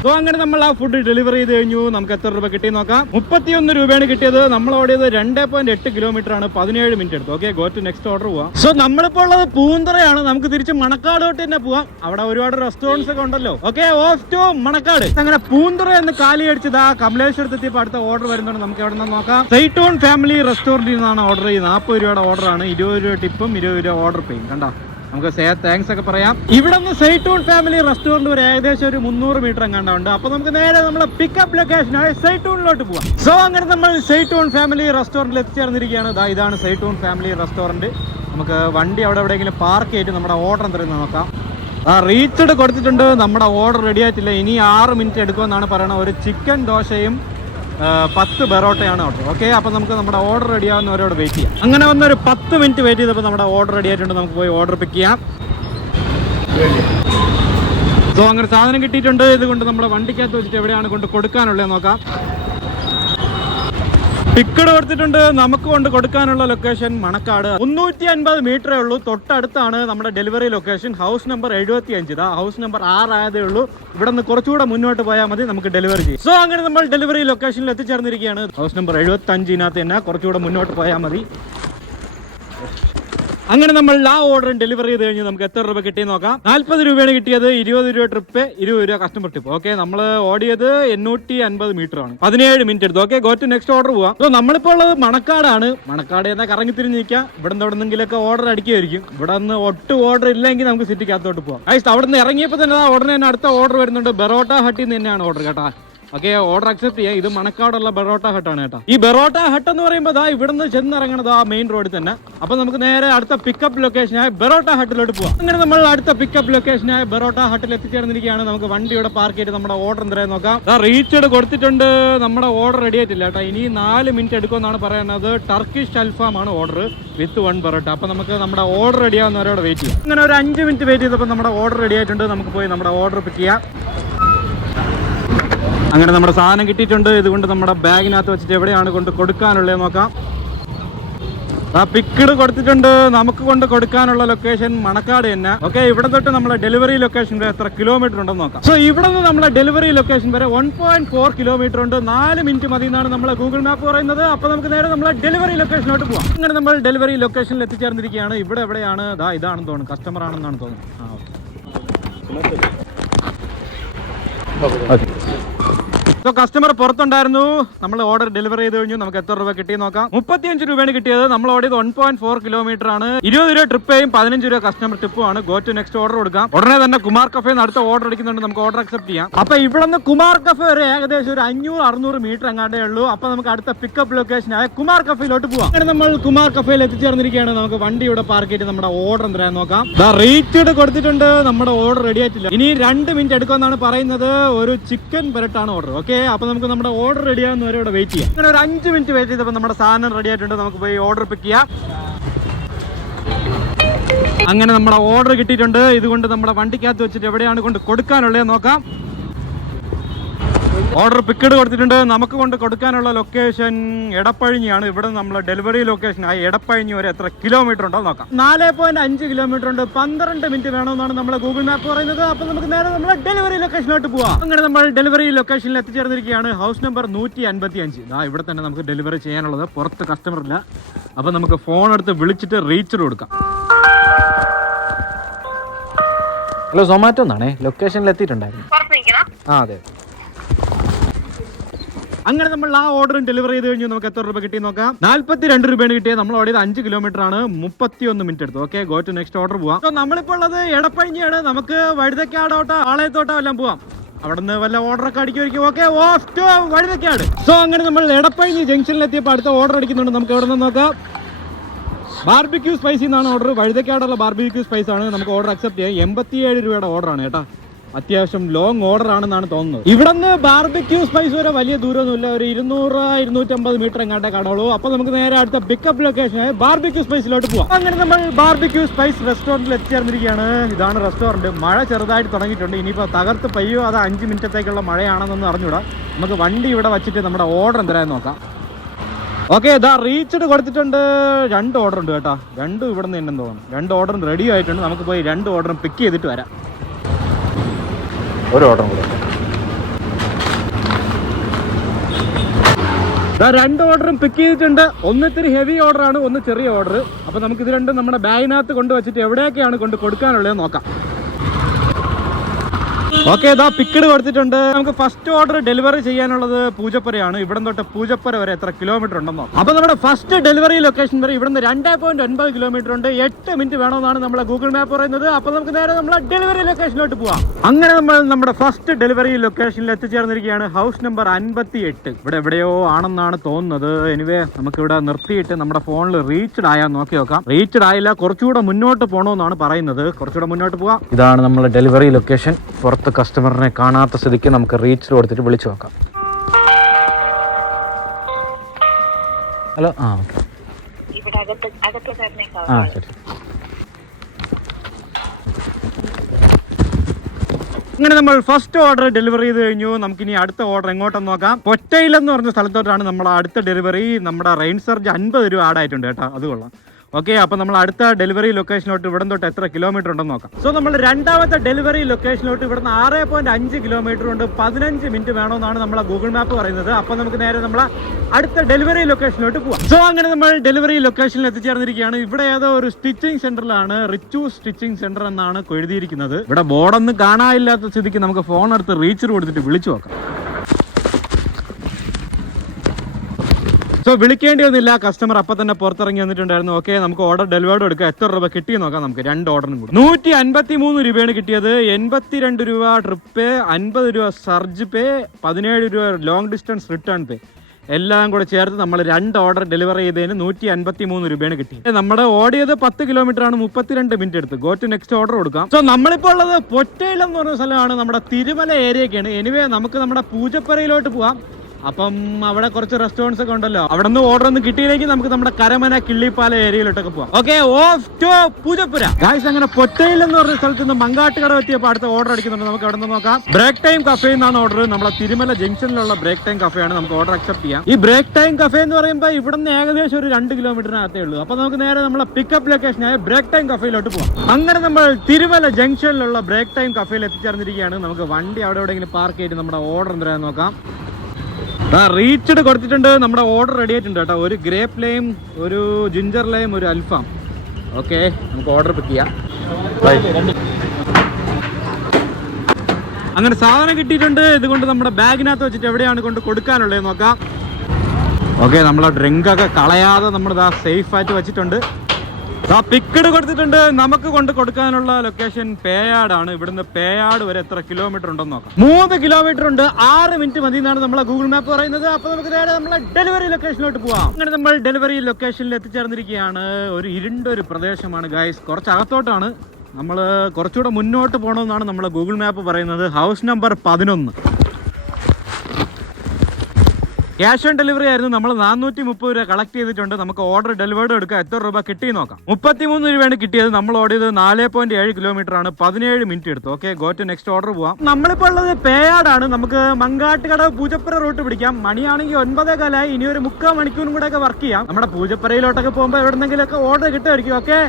സോ അങ്ങനെ നമ്മൾ ആ ഫുഡ് ഡെലിവറി ചെയ്ത് കഴിഞ്ഞു. നമുക്ക് എത്ര രൂപ കിട്ടി നോക്കാം. 31 രൂപയാണ് കിട്ടിയത്. നമ്മൾ ഓടിയത് 2.8 കിലോമീറ്റർ ആണ്. 17 മിനിറ്റ് എടുത്തു. Okay, go to next order പോവാം. സോ നമ്മളിപ്പോൾ ഉള്ളത് പൂന്തറയാണ്. നമുക്ക് തിരിച്ച് മണക്കാടോട്ട് തന്നെ പോവാം. അവിടെ ഒരുപാട് റെസ്റ്റോറൻറ്റ്സ് ഒക്കെ ഉണ്ടല്ലോ. Okay, off to Manacaud. അങ്ങനെ പൂന്തറ എന്ന് കാലി അടിച്ചത് കമലേശ്വരത്ത് എത്തിയപ്പോൾ അടുത്ത ഓർഡർ വരുന്നുണ്ട്. നമുക്ക് എവിടെ നിന്ന് നോക്കാം. സൈറ്റോൺ ഫാമിലി റെസ്റ്റോറന്റിൽ നിന്നാണ് ഓർഡർ ചെയ്യുന്നത്. 40 രൂപയുടെ ഓർഡറാണ്. 20 രൂപ ടിപ്പും 20 രൂപ ഓർഡർ പേയും. കണ്ടോ, നമുക്ക് താങ്ക്സ് ഒക്കെ പറയാം. ഇവിടെ നിന്ന് സൈറ്റൂൺ ഫാമിലി റെസ്റ്റോറന്റ് വരെ ഏകദേശം ഒരു 300 മീറ്റർ എങ്ങാണ്ടുണ്ട്. അപ്പൊ നമുക്ക് നേരെ നമ്മളെ പിക്കപ്പ് ലൊക്കേഷനായ സൈറ്റൂണിലോട്ട് പോവാം. സോ അങ്ങനെ നമ്മൾ സൈറ്റൂൺ ഫാമിലി റെസ്റ്റോറന്റിൽ എത്തിച്ചേർന്നിരിക്കുകയാണ്. ഇതാണ് സൈറ്റൂൺ ഫാമിലി റെസ്റ്റോറന്റ്. നമുക്ക് വണ്ടി അവിടെ എവിടെയെങ്കിലും പാർക്ക് ചെയ്തിട്ട് നമ്മുടെ ഓർഡർ എന്തെങ്കിലും നോക്കാം. റീച്ചഡ് കൊടുത്തിട്ടുണ്ട്. നമ്മുടെ ഓർഡർ റെഡി ആയിട്ടില്ല. ഇനി 6 മിനിറ്റ് എടുക്കുമെന്നാണ് പറയുന്നത്. ഒരു ചിക്കൻ ദോശയും 10 ബെറോട്ടയാണ് ഓർഡർ. ഓക്കെ, അപ്പം നമുക്ക് നമ്മുടെ ഓർഡർ റെഡി ആവുന്നവരോട് വെയിറ്റ് ചെയ്യാം. അങ്ങനെ വന്നൊരു 10 മിനിറ്റ് വെയിറ്റ് ചെയ്തപ്പോൾ നമ്മുടെ ഓർഡർ റെഡി ആയിട്ടുണ്ട്. നമുക്ക് പോയി ഓർഡർ പിക്ക് ചെയ്യാം. സോ അങ്ങനെ സാധനം കിട്ടിയിട്ടുണ്ട്. ഇതുകൊണ്ട് നമ്മുടെ വണ്ടിക്കകത്ത് വെച്ചിട്ട് എവിടെയാണ് കൊണ്ട് കൊടുക്കാനുള്ളത് നോക്കാം. ടിക്കറ്റ് കൊടുത്തിട്ടുണ്ട്. നമുക്ക് കൊണ്ട് കൊടുക്കാനുള്ള ലൊക്കേഷൻ മണക്കാട്. 350 മീറ്ററേ ഉള്ളൂ. തൊട്ടടുത്താണ് നമ്മുടെ delivery location. House number 75. House number 6 ആയതേ ഉള്ളൂ. ഇവിടെ നിന്ന് കുറച്ചുകൂടെ മുന്നോട്ട് പോയാൽ മതി, നമുക്ക് ഡെലിവറി ചെയ്യും. സോ അങ്ങനെ നമ്മൾ ഡെലിവറി ലൊക്കേഷനിൽ എത്തിച്ചേർന്നിരിക്കുകയാണ്. ഹൗസ് നമ്പർ 75 തന്നെ കുറച്ചുകൂടെ മുന്നോട്ട് പോയാൽ മതി. അങ്ങനെ നമ്മൾ ആ ഓർഡർ ഡെലിവറി ചെയ്ത് കഴിഞ്ഞ് നമുക്ക് എത്ര രൂപ കിട്ടിയെന്ന് നോക്കാം. 40 രൂപയാണ് കിട്ടിയത്. 20 രൂപ ട്രിപ്പ്, 20 രൂപ കസ്റ്റമർ ട്രിപ്പ്. ഓക്കെ, നമ്മൾ ഓടിയത് 850 മീറ്റർ ആണ്. 17 മിനിറ്റ് എടുത്തു. Okay, go to next order പോവാം. സോ നമ്മളിപ്പോൾ ഉള്ളത് മണക്കാടാണ്. മണക്കാട് എന്നാൽ കറങ്ങി തിരിഞ്ഞ് നിൽക്കാം. ഇവിടെ നിന്ന് എവിടെന്നെങ്കിലൊക്കെ ഓർഡർ അടിക്കുമായിരിക്കും. ഇവിടെ നിന്ന് ഒട്ടും ഓർഡർ ഇല്ലെങ്കിൽ നമുക്ക് സിറ്റിക്കകത്തോട്ട് പോവാം. അവിടെ നിന്ന് ഇറങ്ങിയപ്പോൾ തന്നെ ഉടനെ തന്നെ അടുത്ത ഓർഡർ വരുന്നുണ്ട്. ബെറോട്ട ഹട്ടിൽ നിന്ന് തന്നെയാണ് ഓർഡർ കേട്ടോ. ഓക്കെ, ഓർഡർ അക്സെപ്റ്റ് ചെയ്യാം. ഇത് മണക്കാടുള്ള ബെറോട്ട ഹട്ടാണ് കേട്ടോ. ഈ ബെറോട്ട ഹട്ട് എന്ന് പറയുമ്പോൾ ഇവിടുന്ന് ചെന്നിറങ്ങണത് ആ മെയിൻ റോഡിൽ തന്നെ. അപ്പൊ നമുക്ക് നേരെ അടുത്ത പിക്കപ്പ് ലൊക്കേഷനായ ബെറോട്ട ഹട്ടിലോട്ട് പോവാം. അങ്ങനെ നമ്മൾ അടുത്ത പിക്കപ്പ് ലൊക്കേഷനായ ബെറോട്ട ഹട്ടിൽ എത്തിച്ചേർന്നിരിക്കുകയാണ്. നമുക്ക് വണ്ടി ഇവിടെ പാർക്ക് ചെയ്ത് നമ്മുടെ ഓർഡർ എന്തായാലും നോക്കാം. റീച്ചഡ് കൊടുത്തിട്ടുണ്ട്. നമ്മുടെ ഓർഡർ റെഡി ആയിട്ടില്ല കേട്ടോ. ഇനി 4 മിനിറ്റ് എടുക്കുമെന്നാണ് പറയുന്നത്. ടർക്കിഷ് അൽഫാം ആണ് ഓർഡർ വിത്ത് 1 ബെറോട്ട. അപ്പൊ നമുക്ക് നമ്മുടെ ഓർഡർ റെഡി ആവുന്നവരോട് വെയിറ്റ് ചെയ്യാം. അങ്ങനെ ഒരു 5 മിനിറ്റ് വെയിറ്റ് ചെയ്തപ്പോൾ നമ്മുടെ ഓർഡർ റെഡി ആയിട്ടുണ്ട്. നമുക്ക് പോയി നമ്മുടെ ഓർഡർ പിക്ക് ചെയ്യാം. അങ്ങനെ നമ്മുടെ സാധനം കിട്ടിയിട്ടുണ്ട്. ഇതുകൊണ്ട് നമ്മുടെ ബാഗിനകത്ത് വെച്ചിട്ട് എവിടെയാണ് കൊണ്ട് കൊടുക്കാനുള്ളത് നോക്കാം. പിക്കഡ് കൊടുത്തിട്ടുണ്ട്. നമുക്ക് കൊണ്ട് കൊടുക്കാനുള്ള ലൊക്കേഷൻ മണക്കാട് തന്നെ. ഓക്കെ, ഇവിടെ തൊട്ട് നമ്മളെ ഡെലിവറി ലൊക്കേഷൻ വരെ എത്ര കിലോമീറ്റർ ഉണ്ടെന്ന് നോക്കാം. സോ ഇവിടെ നിന്ന് നമ്മളെ ഡെലിവറി ലൊക്കേഷൻ വരെ 1.4 കിലോമീറ്റർ ഉണ്ട്. 4 മിനിറ്റ് മതി എന്നാണ് നമ്മളെ ഗൂഗിൾ മാപ്പ് പറയുന്നത്. അപ്പൊ നമുക്ക് നേരെ നമ്മളെ ഡെലിവറി ലൊക്കേഷനിലോട്ട് പോവാം. അങ്ങനെ നമ്മൾ ഡെലിവറി ലൊക്കേഷനിൽ എത്തിച്ചേർന്നിരിക്കുകയാണ്. ഇവിടെ എവിടെയാണ്? ഇതാണെന്ന് തോന്നുന്നു. കസ്റ്റമർ ആണെന്നാണ് തോന്നുന്നത്. സോ കസ്റ്റമർ പുറത്തുണ്ടായിരുന്നു. നമ്മൾ ഓർഡർ ഡെലിവറി ചെയ്ത് കഴിഞ്ഞു. നമുക്ക് എത്ര രൂപ കിട്ടിയെന്ന് നോക്കാം. 35 രൂപയാണ് കിട്ടിയത്. നമ്മൾ ഓടിയത് 1.4 കിലോമീറ്റർ ആണ്. 20 രൂപ ട്രിപ്പേയും 15 രൂപ കസ്റ്റമർ ട്രിപ്പും ആണ്. ഗോ ടു നെക്സ്റ്റ് ഓർഡർ കൊടുക്കാം. ഉടനെ തന്നെ കുമാർ കഫേ അടുത്ത ഓർഡർ അടിക്കുന്നുണ്ട്. നമുക്ക് ഓർഡർ അക്സെപ്റ്റ് ചെയ്യാം. അപ്പൊ ഇവിടെ നിന്ന് കുമാർ കഫേ വരെ ഏകദേശം ഒരു 500-600 മീറ്റർ അങ്ങാണ്ടേ ഉള്ളൂ. അപ്പൊ നമുക്ക് അടുത്ത പിക്കപ്പ് ലൊക്കേഷനായ കുമാർ കഫേയിലോട്ട് പോവാം. അങ്ങനെ നമ്മൾ കുമാർ കഫേയിൽ എത്തിച്ചേർന്നിരിക്കുകയാണ്. നമുക്ക് വണ്ടി ഇവിടെ പാർക്ക് ചെയ്ത് നമ്മുടെ ഓർഡർ എന്തായാലും നോക്കാം. റീച്ചഡ് കൊടുത്തിട്ടുണ്ട്. നമ്മുടെ ഓർഡർ റെഡി ആയിട്ടില്ല. ഇനി 2 മിനിറ്റ് എടുക്കുമെന്നാണ് പറയുന്നത്. ഒരു ചിക്കൻ ബരട്ടാണ് ഓർഡർ. ഓക്കെ, അപ്പൊ നമുക്ക് നമ്മുടെ ഓർഡർ റെഡി ആവുന്നവരെ ഇവിടെ വെയിറ്റ് ചെയ്യാം. അങ്ങനെ ഒരു 5 മിനിറ്റ് വെയിറ്റ് ചെയ്തപ്പോൾ നമ്മുടെ സാധനം റെഡി ആയിട്ടുണ്ട്. നമുക്ക് പോയി ഓർഡർ പിക്ക് ചെയ്യാം. അങ്ങനെ നമ്മുടെ ഓർഡർ കിട്ടിയിട്ടുണ്ട്. ഇതുകൊണ്ട് നമ്മുടെ വണ്ടിക്കകത്ത് വെച്ചിട്ട് എവിടെയാണ് കൊണ്ട് കൊടുക്കാനുള്ളത് നോക്കാം. ഓർഡർ പിക്കഡ് കൊടുത്തിട്ടുണ്ട്. നമുക്ക് കൊണ്ട് കൊടുക്കാനുള്ള ലൊക്കേഷൻ എടപ്പഴിഞ്ഞിയാണ്. ഇവിടെ നമ്മളെ ഡെലിവറി ലൊക്കേഷനായി എടപ്പഴിഞ്ഞി വരെ എത്ര കിലോമീറ്റർ ഉണ്ടോ നോക്കാം. 4.5 കിലോമീറ്റർ ഉണ്ട്. 12 മിനിറ്റ് വേണമെന്നാണ് നമ്മളെ ഗൂഗിൾ മാപ്പ് പറയുന്നത്. അപ്പൊ നമുക്ക് നേരെ നമ്മളെ ഡെലിവറി ലൊക്കേഷനിലോട്ട് പോവാം. അങ്ങനെ നമ്മൾ ഡെലിവറി ലൊക്കേഷനിൽ എത്തിച്ചേർന്നിരിക്കുകയാണ്. House number 155. ഇവിടെ തന്നെ നമുക്ക് ഡെലിവറി ചെയ്യാനുള്ളത്. പുറത്ത് കസ്റ്റമർ ഇല്ല. അപ്പൊ നമുക്ക് ഫോൺ എടുത്ത് വിളിച്ചിട്ട് റീച്ചർ കൊടുക്കാം. ഹലോ, സൊമാറ്റോ എന്നാണേ. ലൊക്കേഷനിൽ എത്തിയിട്ടുണ്ടായിരുന്നു. അതെ. അങ്ങനെ നമ്മൾ ആ ഓർഡറും ഡെലിവറി ചെയ്ത് കഴിഞ്ഞു. നമുക്ക് എത്ര രൂപ കിട്ടി നോക്കാം. 42 രൂപയാണ് കിട്ടിയത്. നമ്മൾ ഓടിയത് 5 കിലോമീറ്റർ ആണ്. 31 മിനിറ്റ് എടുത്തു. Okay, go to next order പോവാം. നമ്മളിപ്പോൾ ഉള്ളത് എടപ്പഴിഞ്ഞിയാണ്. നമുക്ക് വഴുതക്കാടോട്ടോ ആളയത്തോട്ടോ എല്ലാം പോവാം. അവിടെ നിന്ന് വല്ല ഓർഡർ ഒക്കെ അടിക്കുമായിരിക്കും. Okay, off to Vazhuthacaud. So അങ്ങനെ നമ്മൾ എടപ്പഴിഞ്ഞി ജംഗ്ഷനിൽ എത്തിയപ്പോൾ അടുത്ത ഓർഡർ അടിക്കുന്നുണ്ട്. നമുക്ക് എവിടെ നിന്ന് നോക്കാം. ബാർബിക്യൂ സ്പൈസി എന്നാണ് ഓർഡർ. വഴുതക്കാടുള്ള ബാർബിക്യൂ സ്പൈസ് ആണ്. നമുക്ക് ഓർഡർ അക്സെപ്റ്റ് ചെയ്യാം. 87 രൂപയുടെ ഓർഡർ ആണ് കേട്ടോ. അത്യാവശ്യം ലോങ് ഓർഡർ ആണെന്നാണ് തോന്നുന്നത്. ഇവിടെ നിന്ന് ബാർബിക്യൂ സ്പൈസ് വരെ വലിയ ദൂരമൊന്നുമില്ല. ഒരു 200-250 മീറ്റർ എങ്ങാണ്ടേ കാണുള്ളൂ. അപ്പൊ നമുക്ക് നേരെ അടുത്ത പിക്കപ്പ് ലൊക്കേഷനായ ബാർബിക്യൂ സ്പൈസിലോട്ട് പോവാം. അങ്ങനെ നമ്മൾ ബാർബിക്യൂ സ്പൈസ് റെസ്റ്റോറന്റിൽ എത്തിച്ചേർന്നിരിക്കുകയാണ്. ഇതാണ് റെസ്റ്റോറന്റ്. മഴ ചെറുതായിട്ട് തുടങ്ങിയിട്ടുണ്ട്. ഇനിയിപ്പോൾ തകർത്ത് പെയ്യോ അത് 5 മിനിറ്റത്തേക്കുള്ള മഴയാണെന്നൊന്നും അറിഞ്ഞൂടാ. നമുക്ക് വണ്ടി ഇവിടെ വെച്ചിട്ട് നമ്മുടെ ഓർഡർ എന്തായാലും നോക്കാം. ഓക്കെ, റീച്ചഡ് കൊടുത്തിട്ടുണ്ട്. 2 ഓർഡർ ഉണ്ട് കേട്ടോ. 2 ഇവിടെ നിന്ന് തന്നെ തോന്നുന്നു. 2 ഓർഡറും റെഡി ആയിട്ടുണ്ട്. നമുക്ക് പോയി 2 ഓർഡറും പിക്ക് ചെയ്തിട്ട് വരാം. ഒരു ഓർഡറും കൂടെ. 2 ഓർഡറും പിക്ക് ചെയ്തിട്ടുണ്ട്. ഒന്ന് ഇത്തിരി ഹെവി ഓർഡർ ആണ്, ഒന്ന് ചെറിയ ഓർഡർ. അപ്പൊ നമുക്ക് ഇത് രണ്ടും നമ്മുടെ ബാഗിനകത്ത് കൊണ്ടുവച്ചിട്ട് എവിടെയൊക്കെയാണ് കൊണ്ട് കൊടുക്കാനുള്ളത് നോക്കാം. ഓക്കെ, പിക്കഡ് കൊടുത്തിട്ടുണ്ട്. നമുക്ക് ഫസ്റ്റ് ഓർഡർ ഡെലിവറി ചെയ്യാനുള്ളത് പൂജപ്പുരയാണ്. ഇവിടെ തൊട്ട് പൂജപ്പുര വരെ എത്ര കിലോമീറ്റർ ഉണ്ടെന്നോ. അപ്പൊ നമ്മുടെ ഫസ്റ്റ് ഡെലിവറി ലൊക്കേഷൻ വരെ ഇവിടുന്ന് 2.9 കിലോമീറ്റർ ഉണ്ട്. 8 മിനിറ്റ് വേണമെന്നാണ് നമ്മളെ ഗൂഗിൾ മാപ്പ് പറയുന്നത്. അപ്പൊ നമുക്ക് നേരെ നമ്മളെ ഡെലിവറി ലൊക്കേഷനിലോട്ട് പോവാം. അങ്ങനെ നമ്മൾ നമ്മുടെ ഫസ്റ്റ് ഡെലിവറി ലൊക്കേഷനിൽ എത്തിച്ചേർന്നിരിക്കുകയാണ്. House number 58. ഇവിടെ എവിടെയോ ആണെന്നാണ് തോന്നുന്നത്. എനിവേ നമുക്ക് ഇവിടെ നിർത്തിയിട്ട് നമ്മുടെ ഫോണിൽ റീച്ച്ഡ് ആയാൽ നോക്കി നോക്കാം. റീച്ച്ഡ് ആയില്ല, കുറച്ചുകൂടെ മുന്നോട്ട് പോകണമെന്നാണ് പറയുന്നത്. കുറച്ചുകൂടെ മുന്നോട്ട് പോവാം. ഇതാണ് നമ്മളെ ഡെലിവറി ലൊക്കേഷൻ. പുറത്ത് കസ്റ്റമറിനെ കാണാത്ത സ്ഥിതിക്ക് നമുക്ക് റീച്ച് കൊടുത്തിട്ട് വിളിച്ചു നോക്കാം. ഹലോ, ശരി. അങ്ങനെ നമ്മൾ ഫസ്റ്റ് ഓർഡർ ഡെലിവറി ചെയ്ത് കഴിഞ്ഞു. നമുക്കിനി അടുത്ത ഓർഡർ എങ്ങോട്ടെന്ന് നോക്കാം. പൊറ്റയിൽ എന്ന് പറഞ്ഞ സ്ഥലത്തോട്ടാണ് നമ്മുടെ അടുത്ത ഡെലിവറി. നമ്മുടെ റെയിൻ സർജ് 50 രൂപ ആഡ് ആയിട്ടുണ്ട് കേട്ടോ, അത് കൊള്ളാം. ഓക്കെ, അപ്പോൾ നമ്മൾ അടുത്ത ഡെലിവറി ലൊക്കേഷനിലോട്ട് ഇവിടെ തൊട്ട് എത്ര കിലോമീറ്റർ ഉണ്ടെന്ന് നോക്കാം. സോ നമ്മൾ രണ്ടാമത്തെ ഡെലിവറി ലൊക്കേഷനിലോട്ട് ഇവിടുന്ന് 6.5 കിലോമീറ്റർ ഉണ്ട്. 15 മിനിറ്റ് വേണമെന്നാണ് നമ്മളെ ഗൂഗിൾ മാപ്പ് പറയുന്നത്. അപ്പോൾ നമുക്ക് നേരെ നമ്മളെ അടുത്ത ഡെലിവറി ലൊക്കേഷനിലോട്ട് പോവാം. സോ അങ്ങനെ നമ്മൾ ഡെലിവറി ലൊക്കേഷനിൽ എത്തിച്ചേർന്നിരിക്കുകയാണ്. ഇവിടെ ഏതോ ഒരു സ്റ്റിച്ചിങ് സെന്ററിലാണ്, റിച്ചു സ്റ്റിച്ചിങ് സെന്റർ എന്നാണ് എഴുതിയിരിക്കുന്നത്. ഇവിടെ ബോർഡൊന്നും കാണാനില്ലാത്ത സ്ഥിതിക്ക് നമുക്ക് ഫോൺ എടുത്ത് റീച്ചർ കൊടുത്തിട്ട് വിളിച്ചു നോക്കാം. സോ വിളിക്കേണ്ടി വന്നില്ല, കസ്റ്റമർ അപ്പം തന്നെ പുറത്തിറങ്ങി വന്നിട്ടുണ്ടായിരുന്നു. ഓക്കെ, നമുക്ക് ഓർഡർ ഡെലിവേർഡ് എടുക്കാം. എത്ര രൂപ കിട്ടിയെന്ന് നോക്കാം. നമുക്ക് 2 ഓർഡറിനും കൂടി 153 രൂപയാണ് കിട്ടിയത്. 82 രൂപ ട്രിപ്പ് പേ, 50 രൂപ സർജ് പേ, 17 രൂപ ലോങ് ഡിസ്റ്റൻസ് റിട്ടേൺ പേ, എല്ലാം കൂടെ ചേർത്ത് നമ്മൾ 2 ഓർഡർ ഡെലിവറി ചെയ്തതിന് 153 രൂപയാണ് കിട്ടിയത്. നമ്മുടെ ഓടിയത് 10 കിലോമീറ്റർ ആണ്, 32 മിനിറ്റ് എടുത്ത്. ഗോ ടു നെക്സ്റ്റ് ഓർഡർ കൊടുക്കാം. സോ നമ്മളിപ്പോൾ ഉള്ളത് പൊറ്റയിൽ എന്ന് പറഞ്ഞ സ്ഥലമാണ്, നമ്മുടെ തിരുമല ഏരിയയൊക്കെയാണ്. എനിവേ നമുക്ക് നമ്മുടെ പൂജപ്പുരയിലോട്ട് പോവാം. അപ്പം അവിടെ കുറച്ച് റെസ്റ്റോറൻറ്റ്സ് ഒക്കെ ഉണ്ടല്ലോ, അവിടെ നിന്ന് ഓർഡർ ഒന്നും കിട്ടിയില്ലെങ്കിൽ നമുക്ക് നമ്മുടെ കരമന കിള്ളിപ്പാല ഏരിയയിലോട്ടൊക്കെ പോവാം. Okay, off to Poojappura. Guys, അങ്ങനെ പൊറ്റയിൽ എന്ന് പറഞ്ഞ സ്ഥലത്ത് നിന്ന് മങ്കാട്ടുകട എത്തിയപ്പോൾ അടുത്ത ഓർഡർ അടിക്കുന്നുണ്ട്. നമുക്ക് അവിടെ നിന്ന് നോക്കാം. ബ്രേക്ക് ടൈം കഫേ എന്നാണ് ഓർഡർ. നമ്മുടെ തിരുമല ജംഗ്ഷനിലുള്ള ബ്രേക്ക് ടൈം കഫേയാണ്. നമുക്ക് ഓർഡർ അക്സെപ്റ്റ് ചെയ്യാം. ഈ ബ്രേക്ക് ടൈം കഫേ എന്ന് പറയുമ്പോൾ ഇവിടെ നിന്ന് ഏകദേശം ഒരു 2 കിലോമീറ്ററിനകത്തേ ഉള്ളൂ. അപ്പൊ നമുക്ക് നേരെ നമ്മളെ പിക്കപ്പ് ലൊക്കേഷനായ ബ്രേക്ക് ടൈം കഫേയിലോട്ട് പോകാം. അങ്ങനെ നമ്മൾ തിരുമല ജംഗ്ഷനിലുള്ള ബ്രേക്ക് ടൈം കഫേയിൽ എത്തിച്ചേർന്നിരിക്കുകയാണ്. നമുക്ക് വണ്ടി അവിടെ എവിടെയെങ്കിലും പാർക്ക് ചെയ്ത് നമ്മുടെ ഓർഡർ എന്തായാലും നോക്കാം. റീച്ച്ഡ് കൊടുത്തിട്ടുണ്ട്. നമ്മുടെ ഓർഡർ റെഡി ആയിട്ടുണ്ട് കേട്ടോ. ഒരു ഗ്രേപ്പ് ലൈം, ഒരു ജിഞ്ചർ ലൈം, ഒരു അൽഫാം. ഓക്കെ, നമുക്ക് ഓർഡർ പിക്ക് ചെയ്യാം. അങ്ങനെ സാധനം കിട്ടിയിട്ടുണ്ട്. ഇതുകൊണ്ട് നമ്മുടെ ബാഗിനകത്ത് വെച്ചിട്ട് എവിടെയാണ് കൊണ്ട് കൊടുക്കാനുള്ളത് നോക്കാം. ഓക്കെ, നമ്മളെ ഡ്രിങ്ക് ഒക്കെ കളയാതെ നമ്മൾ സേഫ് ആയിട്ട് വെച്ചിട്ടുണ്ട്. പിക്കഡ് കൊടുത്തിട്ടുണ്ട്. നമുക്ക് കൊണ്ട് കൊടുക്കാനുള്ള ലൊക്കേഷൻ പേയാടാണ്. ഇവിടുന്ന് പേയാട് വരെ എത്ര കിലോമീറ്റർ ഉണ്ടെന്ന് നോക്കാം. 3 കിലോമീറ്റർ ഉണ്ട്. 6 മിനിറ്റ് മതി എന്നാണ് നമ്മളെ ഗൂഗിൾ മാപ്പ് പറയുന്നത്. അപ്പൊ നമുക്ക് നേരെ നമ്മളെ ഡെലിവറി ലൊക്കേഷനിലോട്ട് പോവാം. അങ്ങനെ നമ്മൾ ഡെലിവറി ലൊക്കേഷനിൽ എത്തിച്ചേർന്നിരിക്കുകയാണ്. ഒരു ഇരുണ്ടൊരു പ്രദേശമാണ് ഗൈസ്, കുറച്ച് അകത്തോട്ടാണ്. നമ്മൾ കുറച്ചുകൂടെ മുന്നോട്ട് പോകണമെന്നാണ് നമ്മളെ ഗൂഗിൾ മാപ്പ് പറയുന്നത്. House number 11. Cash on delivery ആയിരുന്നു. നമ്മൾ 430 രൂപ കളക്ട് ചെയ്തിട്ടുണ്ട്. നമുക്ക് ഓർഡർ ഡെലിവേർഡ് എടുക്കാം. എത്ര രൂപ കിട്ടി നോക്കാം. 33 രൂപയാണ് കിട്ടിയത്. നമ്മൾ ഓടിയത് 4.7 കിലോമീറ്റർ ആണ്. 17 മിനിറ്റ് എടുത്തു. Okay, go to next order പോവാം. നമ്മളിപ്പോൾ ഉള്ളത് പേയാടാണ്. നമുക്ക് മങ്കാട്ടുകട പൂജപ്പുര റൂട്ട് പിടിക്കാം. മണിയാണെങ്കിൽ 9:15. ഇനി ഒരു 3/4 മണിക്കൂറും കൂടെ ഒക്കെ വർക്ക് ചെയ്യാം. നമ്മുടെ പൂജപ്പുരയിലോട്ടൊക്കെ പോകുമ്പോൾ എവിടെന്നെങ്കിലൊക്കെ ഓർഡർ കിട്ടുമായിരിക്കും. ഓക്കെ,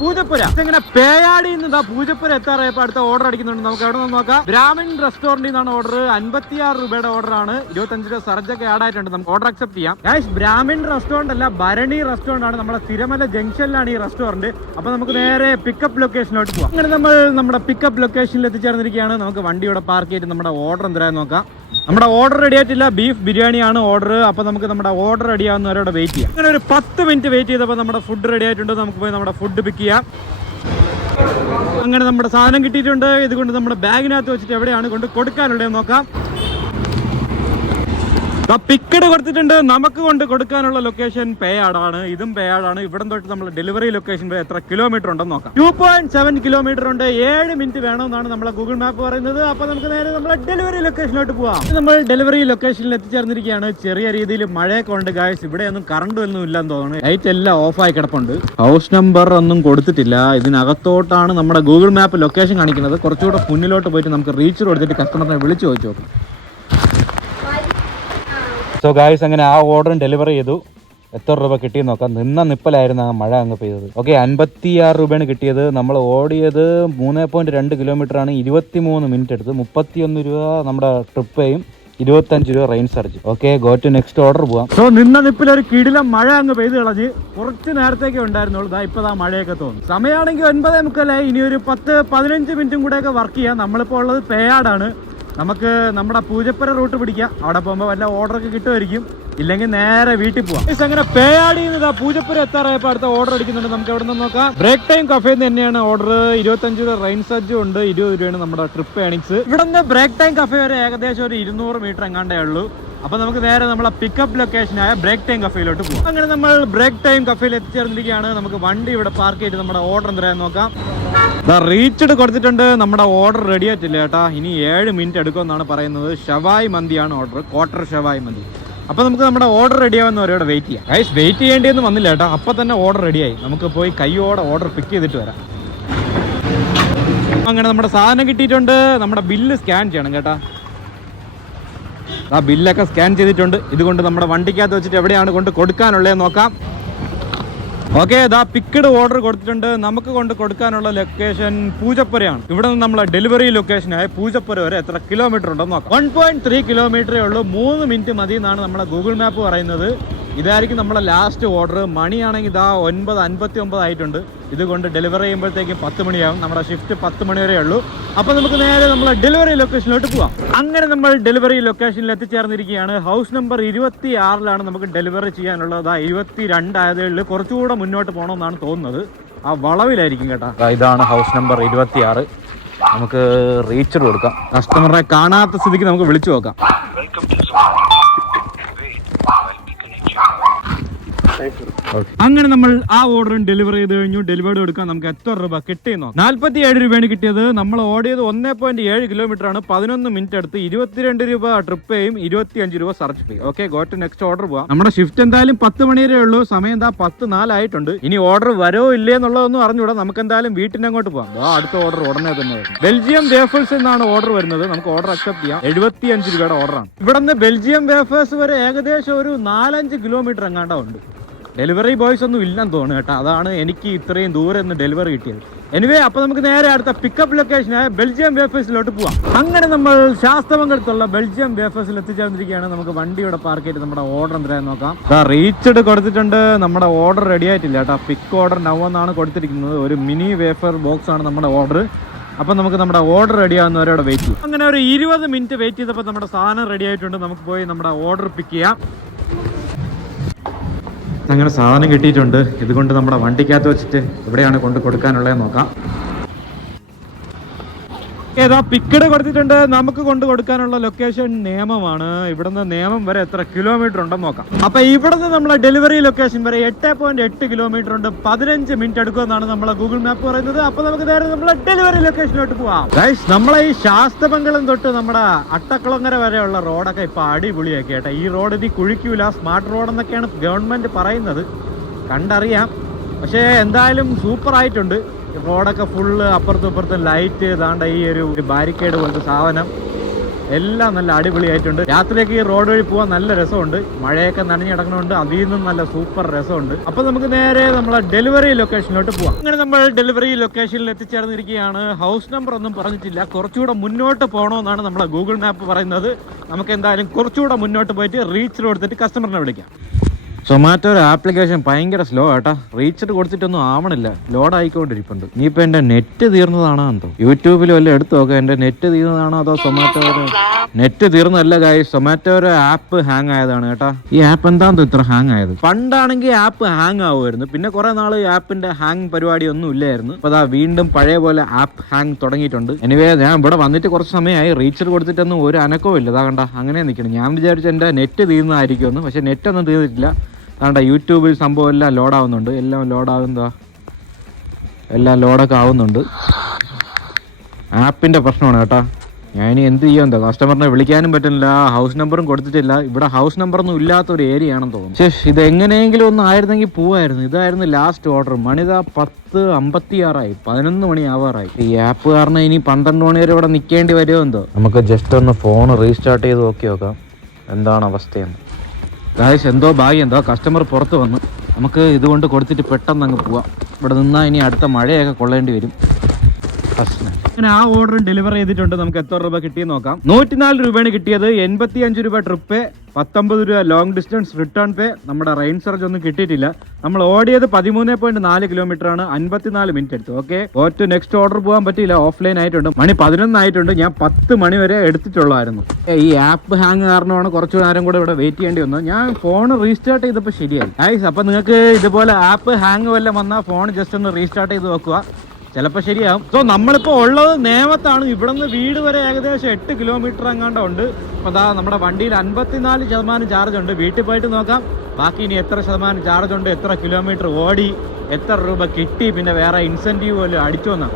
പൂജപ്പുര. ഇങ്ങനെ പേയാടിൽ നിന്ന് പൂജപ്പുര എത്താറായപ്പോ അടുത്ത ഓർഡർ അടിക്കുന്നുണ്ട്. നമുക്ക് എവിടെ നിന്ന് നോക്കാം. ബ്രാഹ്മിൺ റെസ്റ്റോറന്റിൽ നിന്നാണ് ഓർഡർ. 56 രൂപയുടെ ഓർഡർ ആണ്. 25 രൂപ സർജൊക്കെ ആഡ് ആയിട്ടുണ്ട്. നമുക്ക് ഓർഡർ അക്സെപ്റ്റ് ചെയ്യാം. ഗൈസ്, ബ്രാഹ്മിൺ റെസ്റ്റോറന്റ് അല്ല, ഭരണി റെസ്റ്റോറന്റ് ആണ്. നമ്മുടെ തിരുമല ജംഗ്ഷനിലാണ് ഈ റെസ്റ്റോറന്റ്. അപ്പൊ നമുക്ക് നേരെ പിക്കപ്പ് ലൊക്കേഷനിലോട്ട് പോകാം. അങ്ങനെ നമ്മൾ നമ്മുടെ പിക്കപ്പ് ലൊക്കേഷനിൽ എത്തിച്ചേർന്നിരിക്കുകയാണ്. നമുക്ക് വണ്ടി ഇവിടെ പാർക്ക് ചെയ്തിട്ട് നമ്മുടെ ഓർഡർ എന്തായാലും നോക്കാം. നമ്മുടെ ഓർഡർ റെഡി ആയിട്ടില്ല. ബീഫ് ബിരിയാണിയാണ് ഓർഡർ. അപ്പോൾ നമുക്ക് നമ്മുടെ ഓർഡർ റെഡി ആവുന്നവരോട് വെയിറ്റ് ചെയ്യാം. അങ്ങനെ ഒരു 10 മിനിറ്റ് വെയിറ്റ് ചെയ്തപ്പോൾ നമ്മുടെ ഫുഡ് റെഡി ആയിട്ടുണ്ട്. നമുക്ക് പോയി നമ്മുടെ ഫുഡ് പിക്ക് ചെയ്യാം. അങ്ങനെ നമ്മുടെ സാധനം കിട്ടിയിട്ടുണ്ട്. ഇതുകൊണ്ട് നമ്മുടെ ബാഗിനകത്ത് വെച്ചിട്ട് എവിടെയാണ് കൊണ്ട് കൊടുക്കാനുള്ളതെന്ന് നോക്കാം. പിക്കഡ് കൊടുത്തിട്ടുണ്ട്. നമുക്ക് കൊണ്ട് കൊടുക്കാനുള്ള ലൊക്കേഷൻ പേയാടാണ്. ഇതും പേയാടാണ്. ഇവിടെ തൊട്ട് നമ്മൾ ഡെലിവറി ലൊക്കേഷൻ വരെ എത്ര കിലോമീറ്റർ ഉണ്ടെന്ന് നോക്കാം. 2.7 കിലോമീറ്റർ ഉണ്ട്. 7 മിനിറ്റ് വേണമെന്നാണ് നമ്മളെ ഗൂഗിൾ മാപ്പ് പറയുന്നത്. അപ്പൊ നമുക്ക് നേരെ നമ്മളെ ഡെലിവറി ലൊക്കേഷനിലോട്ട് പോവാം. നമ്മൾ ഡെലിവറി ലൊക്കേഷനിൽ എത്തിച്ചേർന്നിരിക്കുകയാണ്. ചെറിയ രീതിയിൽ മഴയൊക്കെ ഉണ്ട് ഗായ്സ്. ഇവിടെ ഒന്നും കറണ്ട് ഒന്നും ഇല്ലെന്ന് തോന്നുന്നു. ലൈറ്റ് എല്ലാം ഓഫായി കിടപ്പുണ്ട്. ഹൗസ് നമ്പർ ഒന്നും കൊടുത്തിട്ടില്ല. ഇതിനകത്തോട്ടാണ് നമ്മുടെ ഗൂഗിൾ മാപ്പ് ലൊക്കേഷൻ കാണിക്കുന്നത്. കുറച്ചുകൂടെ മുന്നിലോട്ട് പോയിട്ട് നമുക്ക് റീച്ച് കൊടുത്തിട്ട് കസ്റ്റമറിനെ വിളിച്ചു ചോദിച്ചു നോക്കാം. സോ ഗായ്സ്, അങ്ങനെ ആ ഓർഡറും ഡെലിവറി ചെയ്തു. എത്ര രൂപ കിട്ടിയെന്ന് നോക്കാം. നിപ്പലായിരുന്നു ആ മഴ അങ്ങ് പെയ്തത്. ഓക്കെ, 56 രൂപയാണ് കിട്ടിയത്. നമ്മൾ ഓടിയത് 3.2 കിലോമീറ്റർ ആണ്. 23 മിനിറ്റ് എടുത്ത്. 31 രൂപ നമ്മുടെ ട്രിപ്പ് പേയും, 25 രൂപ rain surge. Okay, go to next order പോവാം. സോ നിപ്പിലൊരു കിടിലം മഴ അങ്ങ് പെയ്ത് കളഞ്ഞ്. കുറച്ച് നേരത്തേക്ക് ഉണ്ടായിരുന്നുള്ളൂ. ഇപ്പൊ മഴയൊക്കെ തോന്നും. സമയമാണെങ്കിൽ 9:45. ഇനി ഒരു 10-15 മിനിറ്റും കൂടെയൊക്കെ വർക്ക് ചെയ്യാം. നമ്മളിപ്പോൾ ഉള്ളത് പേയാടാണ്. നമുക്ക് നമ്മുടെ പൂജപ്പുര റൂട്ട് പിടിക്കാം. അവിടെ പോകുമ്പോൾ വല്ല ഓർഡറൊക്കെ കിട്ടുമായിരിക്കും. ഇല്ലെങ്കിൽ നേരെ വീട്ടിൽ പോവാം. അങ്ങനെ പേയാടിൽ നിന്ന് പൂജപ്പുര എത്താറായപ്പോൾ അടുത്ത ഓർഡർ അടിക്കുന്നുണ്ട്. നമുക്ക് എവിടെ നിന്ന് നോക്കാം. ബ്രേക്ക് ടൈം കഫേന്ന് തന്നെയാണ് ഓർഡർ. 25 രൂപ റെയിൻ സർജും ഉണ്ട്. 20 രൂപയാണ് നമ്മുടെ ട്രിപ്പ് ഏണിങ്സ്. ഇവിടെ നിന്ന് ബ്രേക്ക് ടൈം കഫേ വരെ ഏകദേശം ഒരു 200 മീറ്റർ എങ്ങാണ്ടേ ഉള്ളൂ. അപ്പൊ നമുക്ക് നേരെ നമ്മളെ പിക്കപ്പ് ലൊക്കേഷനായ ബ്രേക്ക് ടൈം കഫേയിലോട്ട് പോകും. അങ്ങനെ നമ്മൾ ബ്രേക്ക് ടൈം കഫേയിൽ എത്തിച്ചേർന്നിരിക്കുകയാണ്. നമുക്ക് വണ്ടി ഇവിടെ പാർക്ക് ചെയ്ത് നമ്മുടെ ഓർഡർ എന്തായാലും നോക്കാം. റീച്ച്ഡ് കൊടുത്തിട്ടുണ്ട്. നമ്മുടെ ഓർഡർ റെഡി ആയിട്ടില്ല കേട്ടാ. ഇനി 7 മിനിറ്റ് എടുക്കുമെന്നാണ് പറയുന്നത്. ഷവായ് മന്തിയാണ് ഓർഡർ. ക്വാർട്ടർ ഷവായ് മന്തി. അപ്പൊ നമുക്ക് നമ്മുടെ ഓർഡർ റെഡി ആവുന്നവരോട് വെയിറ്റ് ചെയ്യാം. ഗൈസ്, വെയിറ്റ് ചെയ്യേണ്ടിയൊന്നും വന്നില്ല കേട്ടോ. അപ്പൊ തന്നെ ഓർഡർ റെഡിയായി. നമുക്ക് പോയി കൈയോടെ ഓർഡർ പിക്ക് ചെയ്തിട്ട് വരാം. അങ്ങനെ നമ്മുടെ സാധനം കിട്ടിയിട്ടുണ്ട്. നമ്മുടെ ബില്ല് സ്കാൻ ചെയ്യണം കേട്ടാ. ആ ബില്ലൊക്കെ സ്കാൻ ചെയ്തിട്ടുണ്ട്. ഇതുകൊണ്ട് നമ്മുടെ വണ്ടിക്കകത്ത് വെച്ചിട്ട് എവിടെയാണ് കൊണ്ട് കൊടുക്കാനുള്ളത് നോക്കാം. ഓക്കെ, ഇതാ പിക്കഡ് ഓർഡർ കൊടുത്തിട്ടുണ്ട്. നമുക്ക് കൊണ്ട് കൊടുക്കാനുള്ള ലൊക്കേഷൻ പൂജപ്പുരയാണ്. ഇവിടെ നിന്ന് നമ്മളെ ഡെലിവറി ലൊക്കേഷനായ പൂജപ്പുര വരെ എത്ര കിലോമീറ്റർ ഉണ്ടെന്ന് നോക്കാം. 1.3 കിലോമീറ്ററേ ഉള്ളൂ. 3 മിനിറ്റ് മതി എന്നാണ് നമ്മളെ ഗൂഗിൾ മാപ്പ് പറയുന്നത്. ഇതായിരിക്കും നമ്മളെ ലാസ്റ്റ് ഓർഡർ. മണിയാണെങ്കിൽ ഇതാ 9:59 ആയിട്ടുണ്ട്. ഇതുകൊണ്ട് ഡെലിവറി ചെയ്യുമ്പോഴത്തേക്കും 10 മണിയാവും. നമ്മുടെ ഷിഫ്റ്റ് 10 മണി വരെ ഉള്ളൂ. അപ്പോൾ നമുക്ക് നേരെ നമ്മളെ ഡെലിവറി ലൊക്കേഷനിലോട്ട് പോവാം. അങ്ങനെ നമ്മൾ ഡെലിവറി ലൊക്കേഷനിൽ എത്തിച്ചേർന്നിരിക്കുകയാണ്. ഹൗസ് നമ്പർ 26 നമുക്ക് ഡെലിവറി ചെയ്യാനുള്ളത്. 22 ആയതേ ഉള്ളൂ. കുറച്ചുകൂടെ മുന്നോട്ട് പോകണമെന്നാണ് തോന്നുന്നത്. ആ വളവിലായിരിക്കും കേട്ടോ. ഇതാണ് ഹൗസ് നമ്പർ 26. നമുക്ക് റീച്ച് കൊടുക്കാം. കസ്റ്റമറെ കാണാത്ത സ്ഥിതിക്ക് നമുക്ക് വിളിച്ചു നോക്കാം. അങ്ങനെ നമ്മൾ ആ ഓർഡറും ഡെലിവറി ചെയ്ത് കഴിഞ്ഞു. ഡെലിവറി കൊടുക്കാൻ നമുക്ക് എത്ര രൂപ കിട്ടിയെന്നോ? 47 രൂപയാണ് കിട്ടിയത്. നമ്മൾ ഓടിയത് 1.7 കിലോമീറ്റർ ആണ്. 11 മിനിറ്റ് എടുത്ത് 22 രൂപ ട്രിപ്പ് ചെയ്യും, 25 രൂപ surge fee. Okay, go to next order പോവാം. നമ്മുടെ ഷിഫ്റ്റ് എന്തായാലും 10 മണി വരെ ഉള്ളൂ. സമയം എന്താ 10:04 ആയിട്ടുണ്ട്. ഇനി ഓർഡർ വരോ ഇല്ലേ എന്നുള്ളതൊന്നും അറിഞ്ഞൂടാ. നമുക്ക് എന്തായാലും വീട്ടിന്റെ അങ്ങോട്ട് പോവാം. അടുത്ത ഓർഡർ ഉടനെ തന്നെ വരും. ബെൽജിയം വേഫേഴ്സ് എന്നാണ് ഓർഡർ വരുന്നത്. നമുക്ക് ഓർഡർ അക്സെപ്റ്റ് ചെയ്യാം. 75 രൂപയുടെ ഓർഡറാണ്. ഇവിടെ നിന്ന് ബെൽജിയം വേഫേഴ്സ് വരെ ഏകദേശം ഒരു 4-5 കിലോമീറ്റർ എങ്ങാണ്ടാ ഉണ്ട്. ഡെലിവറി ബോയ്സ് ഒന്നും ഇല്ലെന്ന് തോന്നുന്നു കേട്ടോ. അതാണ് എനിക്ക് ഇത്രയും ദൂരം നിന്ന് ഡെലിവറി കിട്ടിയത്. എനിവേ, അപ്പോൾ നമുക്ക് നേരെ അടുത്ത പിക്കപ്പ് ലൊക്കേഷനായ ബെൽജിയം വേഫേഴ്സിലോട്ട് പോവാം. അങ്ങനെ നമ്മൾ ശാസ്തമംഗലത്തുള്ള ബെൽജിയം വേഫേഴ്സിൽ എത്തിച്ചേർന്നിരിക്കുകയാണ്. നമുക്ക് വണ്ടിയുടെ പാർക്ക് ചെയ്ത് നമ്മുടെ ഓർഡർ എന്തായാലും നോക്കാം. റീച്ച്ഡ് കൊടുത്തിട്ടുണ്ട്. നമ്മുടെ ഓർഡർ റെഡി ആയിട്ടില്ല കേട്ടോ. പിക്ക് ഓർഡർ നൗ എന്നാണ് കൊടുത്തിരിക്കുന്നത്. ഒരു മിനി വേഫർ ബോക്സ് ആണ് നമ്മുടെ ഓർഡർ. അപ്പം നമുക്ക് നമ്മുടെ ഓർഡർ റെഡി ആവുന്നവരോട് വെയിറ്റ് ചെയ്യും. അങ്ങനെ ഒരു 20 മിനിറ്റ് വെയിറ്റ് ചെയ്തപ്പോൾ നമ്മുടെ സാധനം റെഡി ആയിട്ടുണ്ട്. നമുക്ക് പോയി നമ്മുടെ ഓർഡർ പിക്ക് ചെയ്യാം. അങ്ങനെ സാധനം കിട്ടിയിട്ടുണ്ട്. ഇതുകൊണ്ട് നമ്മുടെ വണ്ടിക്കകത്ത് വെച്ചിട്ട് എവിടെയാണ് കൊണ്ട് കൊടുക്കാനുള്ളത് നോക്കാം. ഏതാ പിക്കഡ് കൊടുത്തിട്ടുണ്ട്. നമുക്ക് കൊണ്ട് കൊടുക്കാനുള്ള ലൊക്കേഷൻ നേമമാണ്. ഇവിടുന്ന് നേമം വരെ എത്ര കിലോമീറ്റർ ഉണ്ടെന്ന് നോക്കാം. അപ്പൊ ഇവിടുന്ന് നമ്മളെ ഡെലിവറി ലൊക്കേഷൻ വരെ 8.8 കിലോമീറ്റർ ഉണ്ട്. 15 മിനിറ്റ് എടുക്കുമെന്നാണ് നമ്മളെ ഗൂഗിൾ മാപ്പ് പറയുന്നത്. അപ്പൊ നമുക്ക് നേരെ നമ്മളെ ഡെലിവറി ലൊക്കേഷനിലോട്ട് പോവാം. ഗൈസ്, നമ്മളെ ഈ ശാസ്തമംഗലം തൊട്ട് നമ്മുടെ അട്ടക്കുളങ്ങര വരെയുള്ള റോഡൊക്കെ ഇപ്പൊ അടിപൊളിയാക്കി കേട്ടോ. ഈ റോഡ് ഇനി കുഴിക്കൂല, സ്മാർട്ട് റോഡ് എന്നൊക്കെയാണ് ഗവൺമെന്റ് പറയുന്നത്. കണ്ടറിയാം. പക്ഷേ എന്തായാലും സൂപ്പർ ആയിട്ടുണ്ട്. റോഡൊക്കെ ഫുള്ള് അപ്പുറത്തും ഇപ്പുറത്തും ലൈറ്റ്, ഇതാണ്ട് ഈ ഒരു ബാരിക്കേഡ് പോലത്തെ സാധനം എല്ലാം നല്ല അടിപൊളിയായിട്ടുണ്ട്. രാത്രിയൊക്കെ ഈ റോഡ് വഴി പോകാൻ നല്ല രസമുണ്ട്. മഴയൊക്കെ നനഞ്ഞു കിടക്കണമുണ്ട്. അതിൽ നിന്നും നല്ല സൂപ്പർ രസമുണ്ട്. അപ്പൊ നമുക്ക് നേരെ നമ്മളെ ഡെലിവറി ലൊക്കേഷനിലോട്ട് പോവാം. അങ്ങനെ നമ്മൾ ഡെലിവറി ലൊക്കേഷനിൽ എത്തിച്ചേർന്നിരിക്കുകയാണ്. ഹൗസ് നമ്പർ ഒന്നും പറഞ്ഞിട്ടില്ല. കുറച്ചുകൂടെ മുന്നോട്ട് പോകണമെന്നാണ് നമ്മളെ ഗൂഗിൾ മാപ്പ് പറയുന്നത്. നമുക്ക് എന്തായാലും കുറച്ചുകൂടെ മുന്നോട്ട് പോയിട്ട് റീച്ച് കൊടുത്തിട്ട് കസ്റ്റമറിനെ വിളിക്കാം. സൊമാറ്റോ ആപ്ലിക്കേഷൻ ഭയങ്കര സ്ലോ ആട്ടാ. റീച്ചഡ് കൊടുത്തിട്ടൊന്നും ആവണില്ല. ലോഡ് ആയിക്കൊണ്ടിരിപ്പുണ്ട്. ഇനിയിപ്പോൾ എൻ്റെ നെറ്റ് തീർന്നതാണോ എന്തോ. യൂട്യൂബിൽ വല്ല എടുത്തു നോക്കാം. എൻ്റെ നെറ്റ് തീർന്നതാണോ അതോ സൊമാറ്റോ നെറ്റ് തീർന്നല്ല ഗൈസ്. സൊമാറ്റോയുടെ ആപ്പ് ഹാങ് ആയതാണ് കേട്ടാ. ഈ ആപ്പ് എന്താണെന്നോ ഇത്ര ഹാങ് ആയത്. പണ്ടാണെങ്കിൽ ആപ്പ് ഹാങ് ആവുമായിരുന്നു. പിന്നെ കുറെ നാൾ ആപ്പിന്റെ ഹാങ് പരിപാടി ഒന്നും ഇല്ലായിരുന്നു. അപ്പൊ അതാ വീണ്ടും പഴയ പോലെ ആപ്പ് ഹാങ് തുടങ്ങിയിട്ടുണ്ട്. എനിവേ, ഞാൻ ഇവിടെ വന്നിട്ട് കുറച്ച് സമയമായി. റീച്ചഡ് കൊടുത്തിട്ടൊന്നും ഒരു അനക്കവും ഇല്ല. അതാ കണ്ട അങ്ങനെ നിൽക്കണം. ഞാൻ വിചാരിച്ചു എൻ്റെ നെറ്റ് തീർന്നതായിരിക്കുമെന്ന്. പക്ഷെ നെറ്റ് ഒന്നും തീർന്നിട്ടില്ല. അതുകൊണ്ട് യൂട്യൂബിൽ സംഭവം എല്ലാം ലോഡാവുന്നുണ്ട്. എല്ലാം ലോഡാകുന്നതാ. എല്ലാം ലോഡൊക്കെ ആവുന്നുണ്ട്. ആപ്പിൻ്റെ പ്രശ്നമാണ് കേട്ടോ. ഞാനിനി എന്ത് ചെയ്യാൻ എന്താ, കസ്റ്റമറിനെ വിളിക്കാനും പറ്റുന്നില്ല. ഹൗസ് നമ്പറും കൊടുത്തിട്ടില്ല. ഇവിടെ ഹൗസ് നമ്പറൊന്നും ഇല്ലാത്തൊരു ഏരിയ ആണെന്ന് തോന്നുന്നു. ശേഷ് ഇത് എങ്ങനെയെങ്കിലും ഒന്ന് ആയിരുന്നെങ്കിൽ പോവായിരുന്നു. ഇതായിരുന്നു ലാസ്റ്റ് ഓർഡർ. മണിതാ 10:56 11 മണി ആവാറായി. ഈ ആപ്പ് കാരണം ഇനി 12 മണി വരെ ഇവിടെ നിൽക്കേണ്ടി വരുമോ എന്തോ. നമുക്ക് ജസ്റ്റ് ഒന്ന് ഫോൺ റീസ്റ്റാർട്ട് ചെയ്ത് നോക്കാം എന്താണ് അവസ്ഥയെന്ന്. ഗായ്സ്, എന്തോ ഭാഗ്യം, എന്തോ കസ്റ്റമർ പുറത്ത് വന്നു. നമുക്ക് ഇതുകൊണ്ട് കൊടുത്തിട്ട് പെട്ടെന്ന് അങ്ങ് പോവാം. ഇവിടെ നിന്നാൽ ഇനി അടുത്ത മഴയൊക്കെ കൊള്ളേണ്ടി വരും. അങ്ങനെ ആ ഓർഡർ ഡെലിവർ ചെയ്തിട്ടുണ്ട്. നമുക്ക് എത്ര രൂപ കിട്ടിയെന്ന് നോക്കാം. 104 രൂപയാണ് കിട്ടിയത്. 85 രൂപ ട്രിപ്പ്, 19 രൂപ ലോങ് ഡിസ്റ്റൻസ് റിട്ടേൺ പേ. നമ്മുടെ റെയിൻ സർജ് ഒന്നും കിട്ടിയിട്ടില്ല. നമ്മൾ ഓടിയത് 13.4 കിലോമീറ്റർ ആണ്. 54 മിനിറ്റ് എടുത്തു. ഓക്കെ, ഓറ്റ് നെക്സ്റ്റ് ഓർഡർ പോകാൻ പറ്റിയില്ല. ഓഫ്ലൈൻ ആയിട്ടുണ്ട്. മണി 11 ആയിട്ടുണ്ട്. ഞാൻ 10 മണി വരെ എടുത്തിട്ടുള്ളായിരുന്നു. ഈ ആപ്പ് ഹാങ് കാരണമാണ് കുറച്ചു നേരം കൂടെ ഇവിടെ വെയിറ്റ് ചെയ്യേണ്ടി വന്നത്. ഞാൻ ഫോൺ റീസ്റ്റാർട്ട് ചെയ്തപ്പോൾ ശരിയായി. ഗൈസ്, അപ്പൊ നിങ്ങൾക്ക് ഇതുപോലെ ആപ്പ് ഹാങ് വല്ലതും വന്നാൽ ഫോൺ ജസ്റ്റ് ഒന്ന് റീസ്റ്റാർട്ട് ചെയ്ത് നോക്കുക. ചിലപ്പോൾ ശരിയാവും. സോ നമ്മളിപ്പോൾ ഉള്ളത് നേമത്താണ്. ഇവിടെ നിന്ന് വീട് വരെ ഏകദേശം 8 കിലോമീറ്റർ എങ്ങാണ്ട് ഉണ്ട്. അപ്പോൾ അതാ നമ്മുടെ വണ്ടിയിൽ 54% ചാർജ് ഉണ്ട്. വീട്ടിൽ പോയിട്ട് നോക്കാം ബാക്കി ഇനി എത്ര ശതമാനം ചാർജ് ഉണ്ട്, എത്ര കിലോമീറ്റർ ഓടി, എത്ര രൂപ കിട്ടി, പിന്നെ വേറെ ഇൻസെൻറ്റീവ് പോലും അടിച്ചു വന്നാണ്.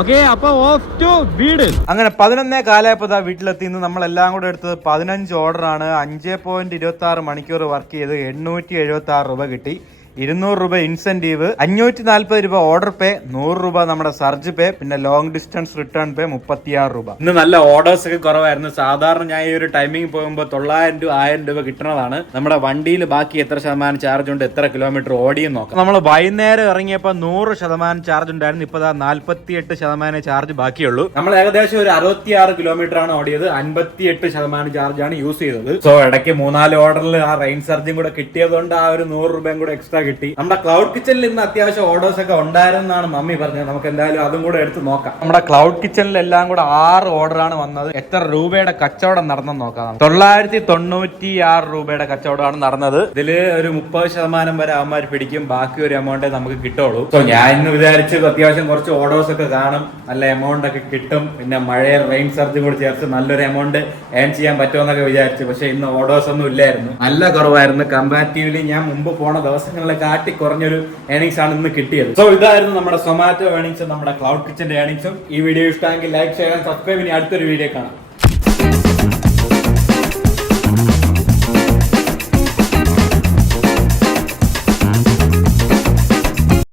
ഓക്കെ, അപ്പോൾ ഓഫ് ടു വീട്. അങ്ങനെ 11 കാലയപ്പോൾ വീട്ടിലെത്തി. ഇന്ന് നമ്മളെല്ലാം കൂടെ എടുത്തത് 15 ഓർഡറാണ്. 5.26 മണിക്കൂർ വർക്ക് ചെയ്ത് 876 രൂപ കിട്ടി. 200 രൂപ ഇൻസെന്റീവ്, 540 രൂപ ഓർഡർ പേ, 100 രൂപ നമ്മുടെ സർജ് പേ, പിന്നെ ലോങ് ഡിസ്റ്റൻസ് റിട്ടേൺ പേ 36 രൂപ. ഇന്ന് നല്ല ഓർഡേഴ്സ് ഒക്കെ കുറവായിരുന്നു. സാധാരണ ഞാൻ ഈ ഒരു ടൈമിംഗ് പോകുമ്പോൾ 900 രൂപ 1000 രൂപ കിട്ടുന്നതാണ്. നമ്മുടെ വണ്ടിയിൽ ബാക്കി എത്ര ശതമാനം ചാർജ് ഉണ്ട്, എത്ര കിലോമീറ്റർ ഓടിയും നോക്കാം. നമ്മൾ വൈകുന്നേരം ഇറങ്ങിയപ്പോൾ 100% ചാർജ് ഉണ്ടായിരുന്നു. ഇപ്പൊ 48% ചാർജ് ബാക്കിയുള്ളൂ. നമ്മൾ ഏകദേശം ഒരു 66 കിലോമീറ്റർ ആണ് ഓടിയത്. 58% ചാർജ് ആണ് യൂസ് ചെയ്തത്. സോ ഇടയ്ക്ക് 3-4 ഓർഡറിൽ ആ റെയിൻ സർജും കൂടെ കിട്ടിയതുകൊണ്ട് ആ ഒരു 100 രൂപയും കൂടെ എക്സ്ട്രാ കിട്ടി. നമ്മുടെ ക്ലൗഡ് കിച്ചണിൽ ഇന്ന് അത്യാവശ്യം ഓർഡേഴ്സ് ഒക്കെ ഉണ്ടായിരുന്നാണ് മമ്മി പറഞ്ഞത്. നമുക്ക് എന്തായാലും അതും കൂടെ എടുത്ത് നോക്കാം. നമ്മുടെ ക്ലൗഡ് കിച്ചണിൽ എല്ലാം കൂടെ 6 ഓർഡറാണ് വന്നത്. എത്ര രൂപയുടെ കച്ചവടം നടന്നെന്ന് നോക്കാം. 996 രൂപയുടെ കച്ചവടമാണ് നടന്നത്. ഇതില് ഒരു 30% വരെ അവന്മാർ പിടിക്കും. ബാക്കി ഒരു എമൗണ്ടേ നമുക്ക് കിട്ടുള്ളൂ. സോ ഞാൻ ഇന്ന് വിചാരിച്ചു അത്യാവശ്യം കുറച്ച് ഓർഡേഴ്സ് ഒക്കെ കാണും, നല്ല എമൗണ്ട് ഒക്കെ കിട്ടും, പിന്നെ മഴയും റെയിൻ സർജും കൂടി ചേർത്ത് നല്ലൊരു എമൗണ്ട് ഏൺ ചെയ്യാൻ പറ്റുമെന്നൊക്കെ വിചാരിച്ചു. പക്ഷെ ഇന്ന് ഓർഡേഴ്സ് ഒന്നും ഇല്ലായിരുന്നു, നല്ല കുറവായിരുന്നു. കമ്പാരിറ്റീവ്ലി ഞാൻ മുമ്പ് പോണ ദിവസങ്ങളെ കാട്ടി കുറഞ്ഞൊരു ഏണിങ്സ് ആണ് ഇന്ന് കിട്ടിയത്. സോ ഇതായിരുന്നു നമ്മുടെ സൊമാറ്റോ ഏണിങ്സും നമ്മുടെ ക്ലൗഡ് കിച്ചന്റെ ഏണിങ്സും. ഈ വീഡിയോ ഇഷ്ടമെങ്കിൽ ലൈക്ക് ചെയ്യാൻ, സബ്സ്ക്രൈബ്. ഇനി അടുത്തൊരു വീഡിയോ കാണാം.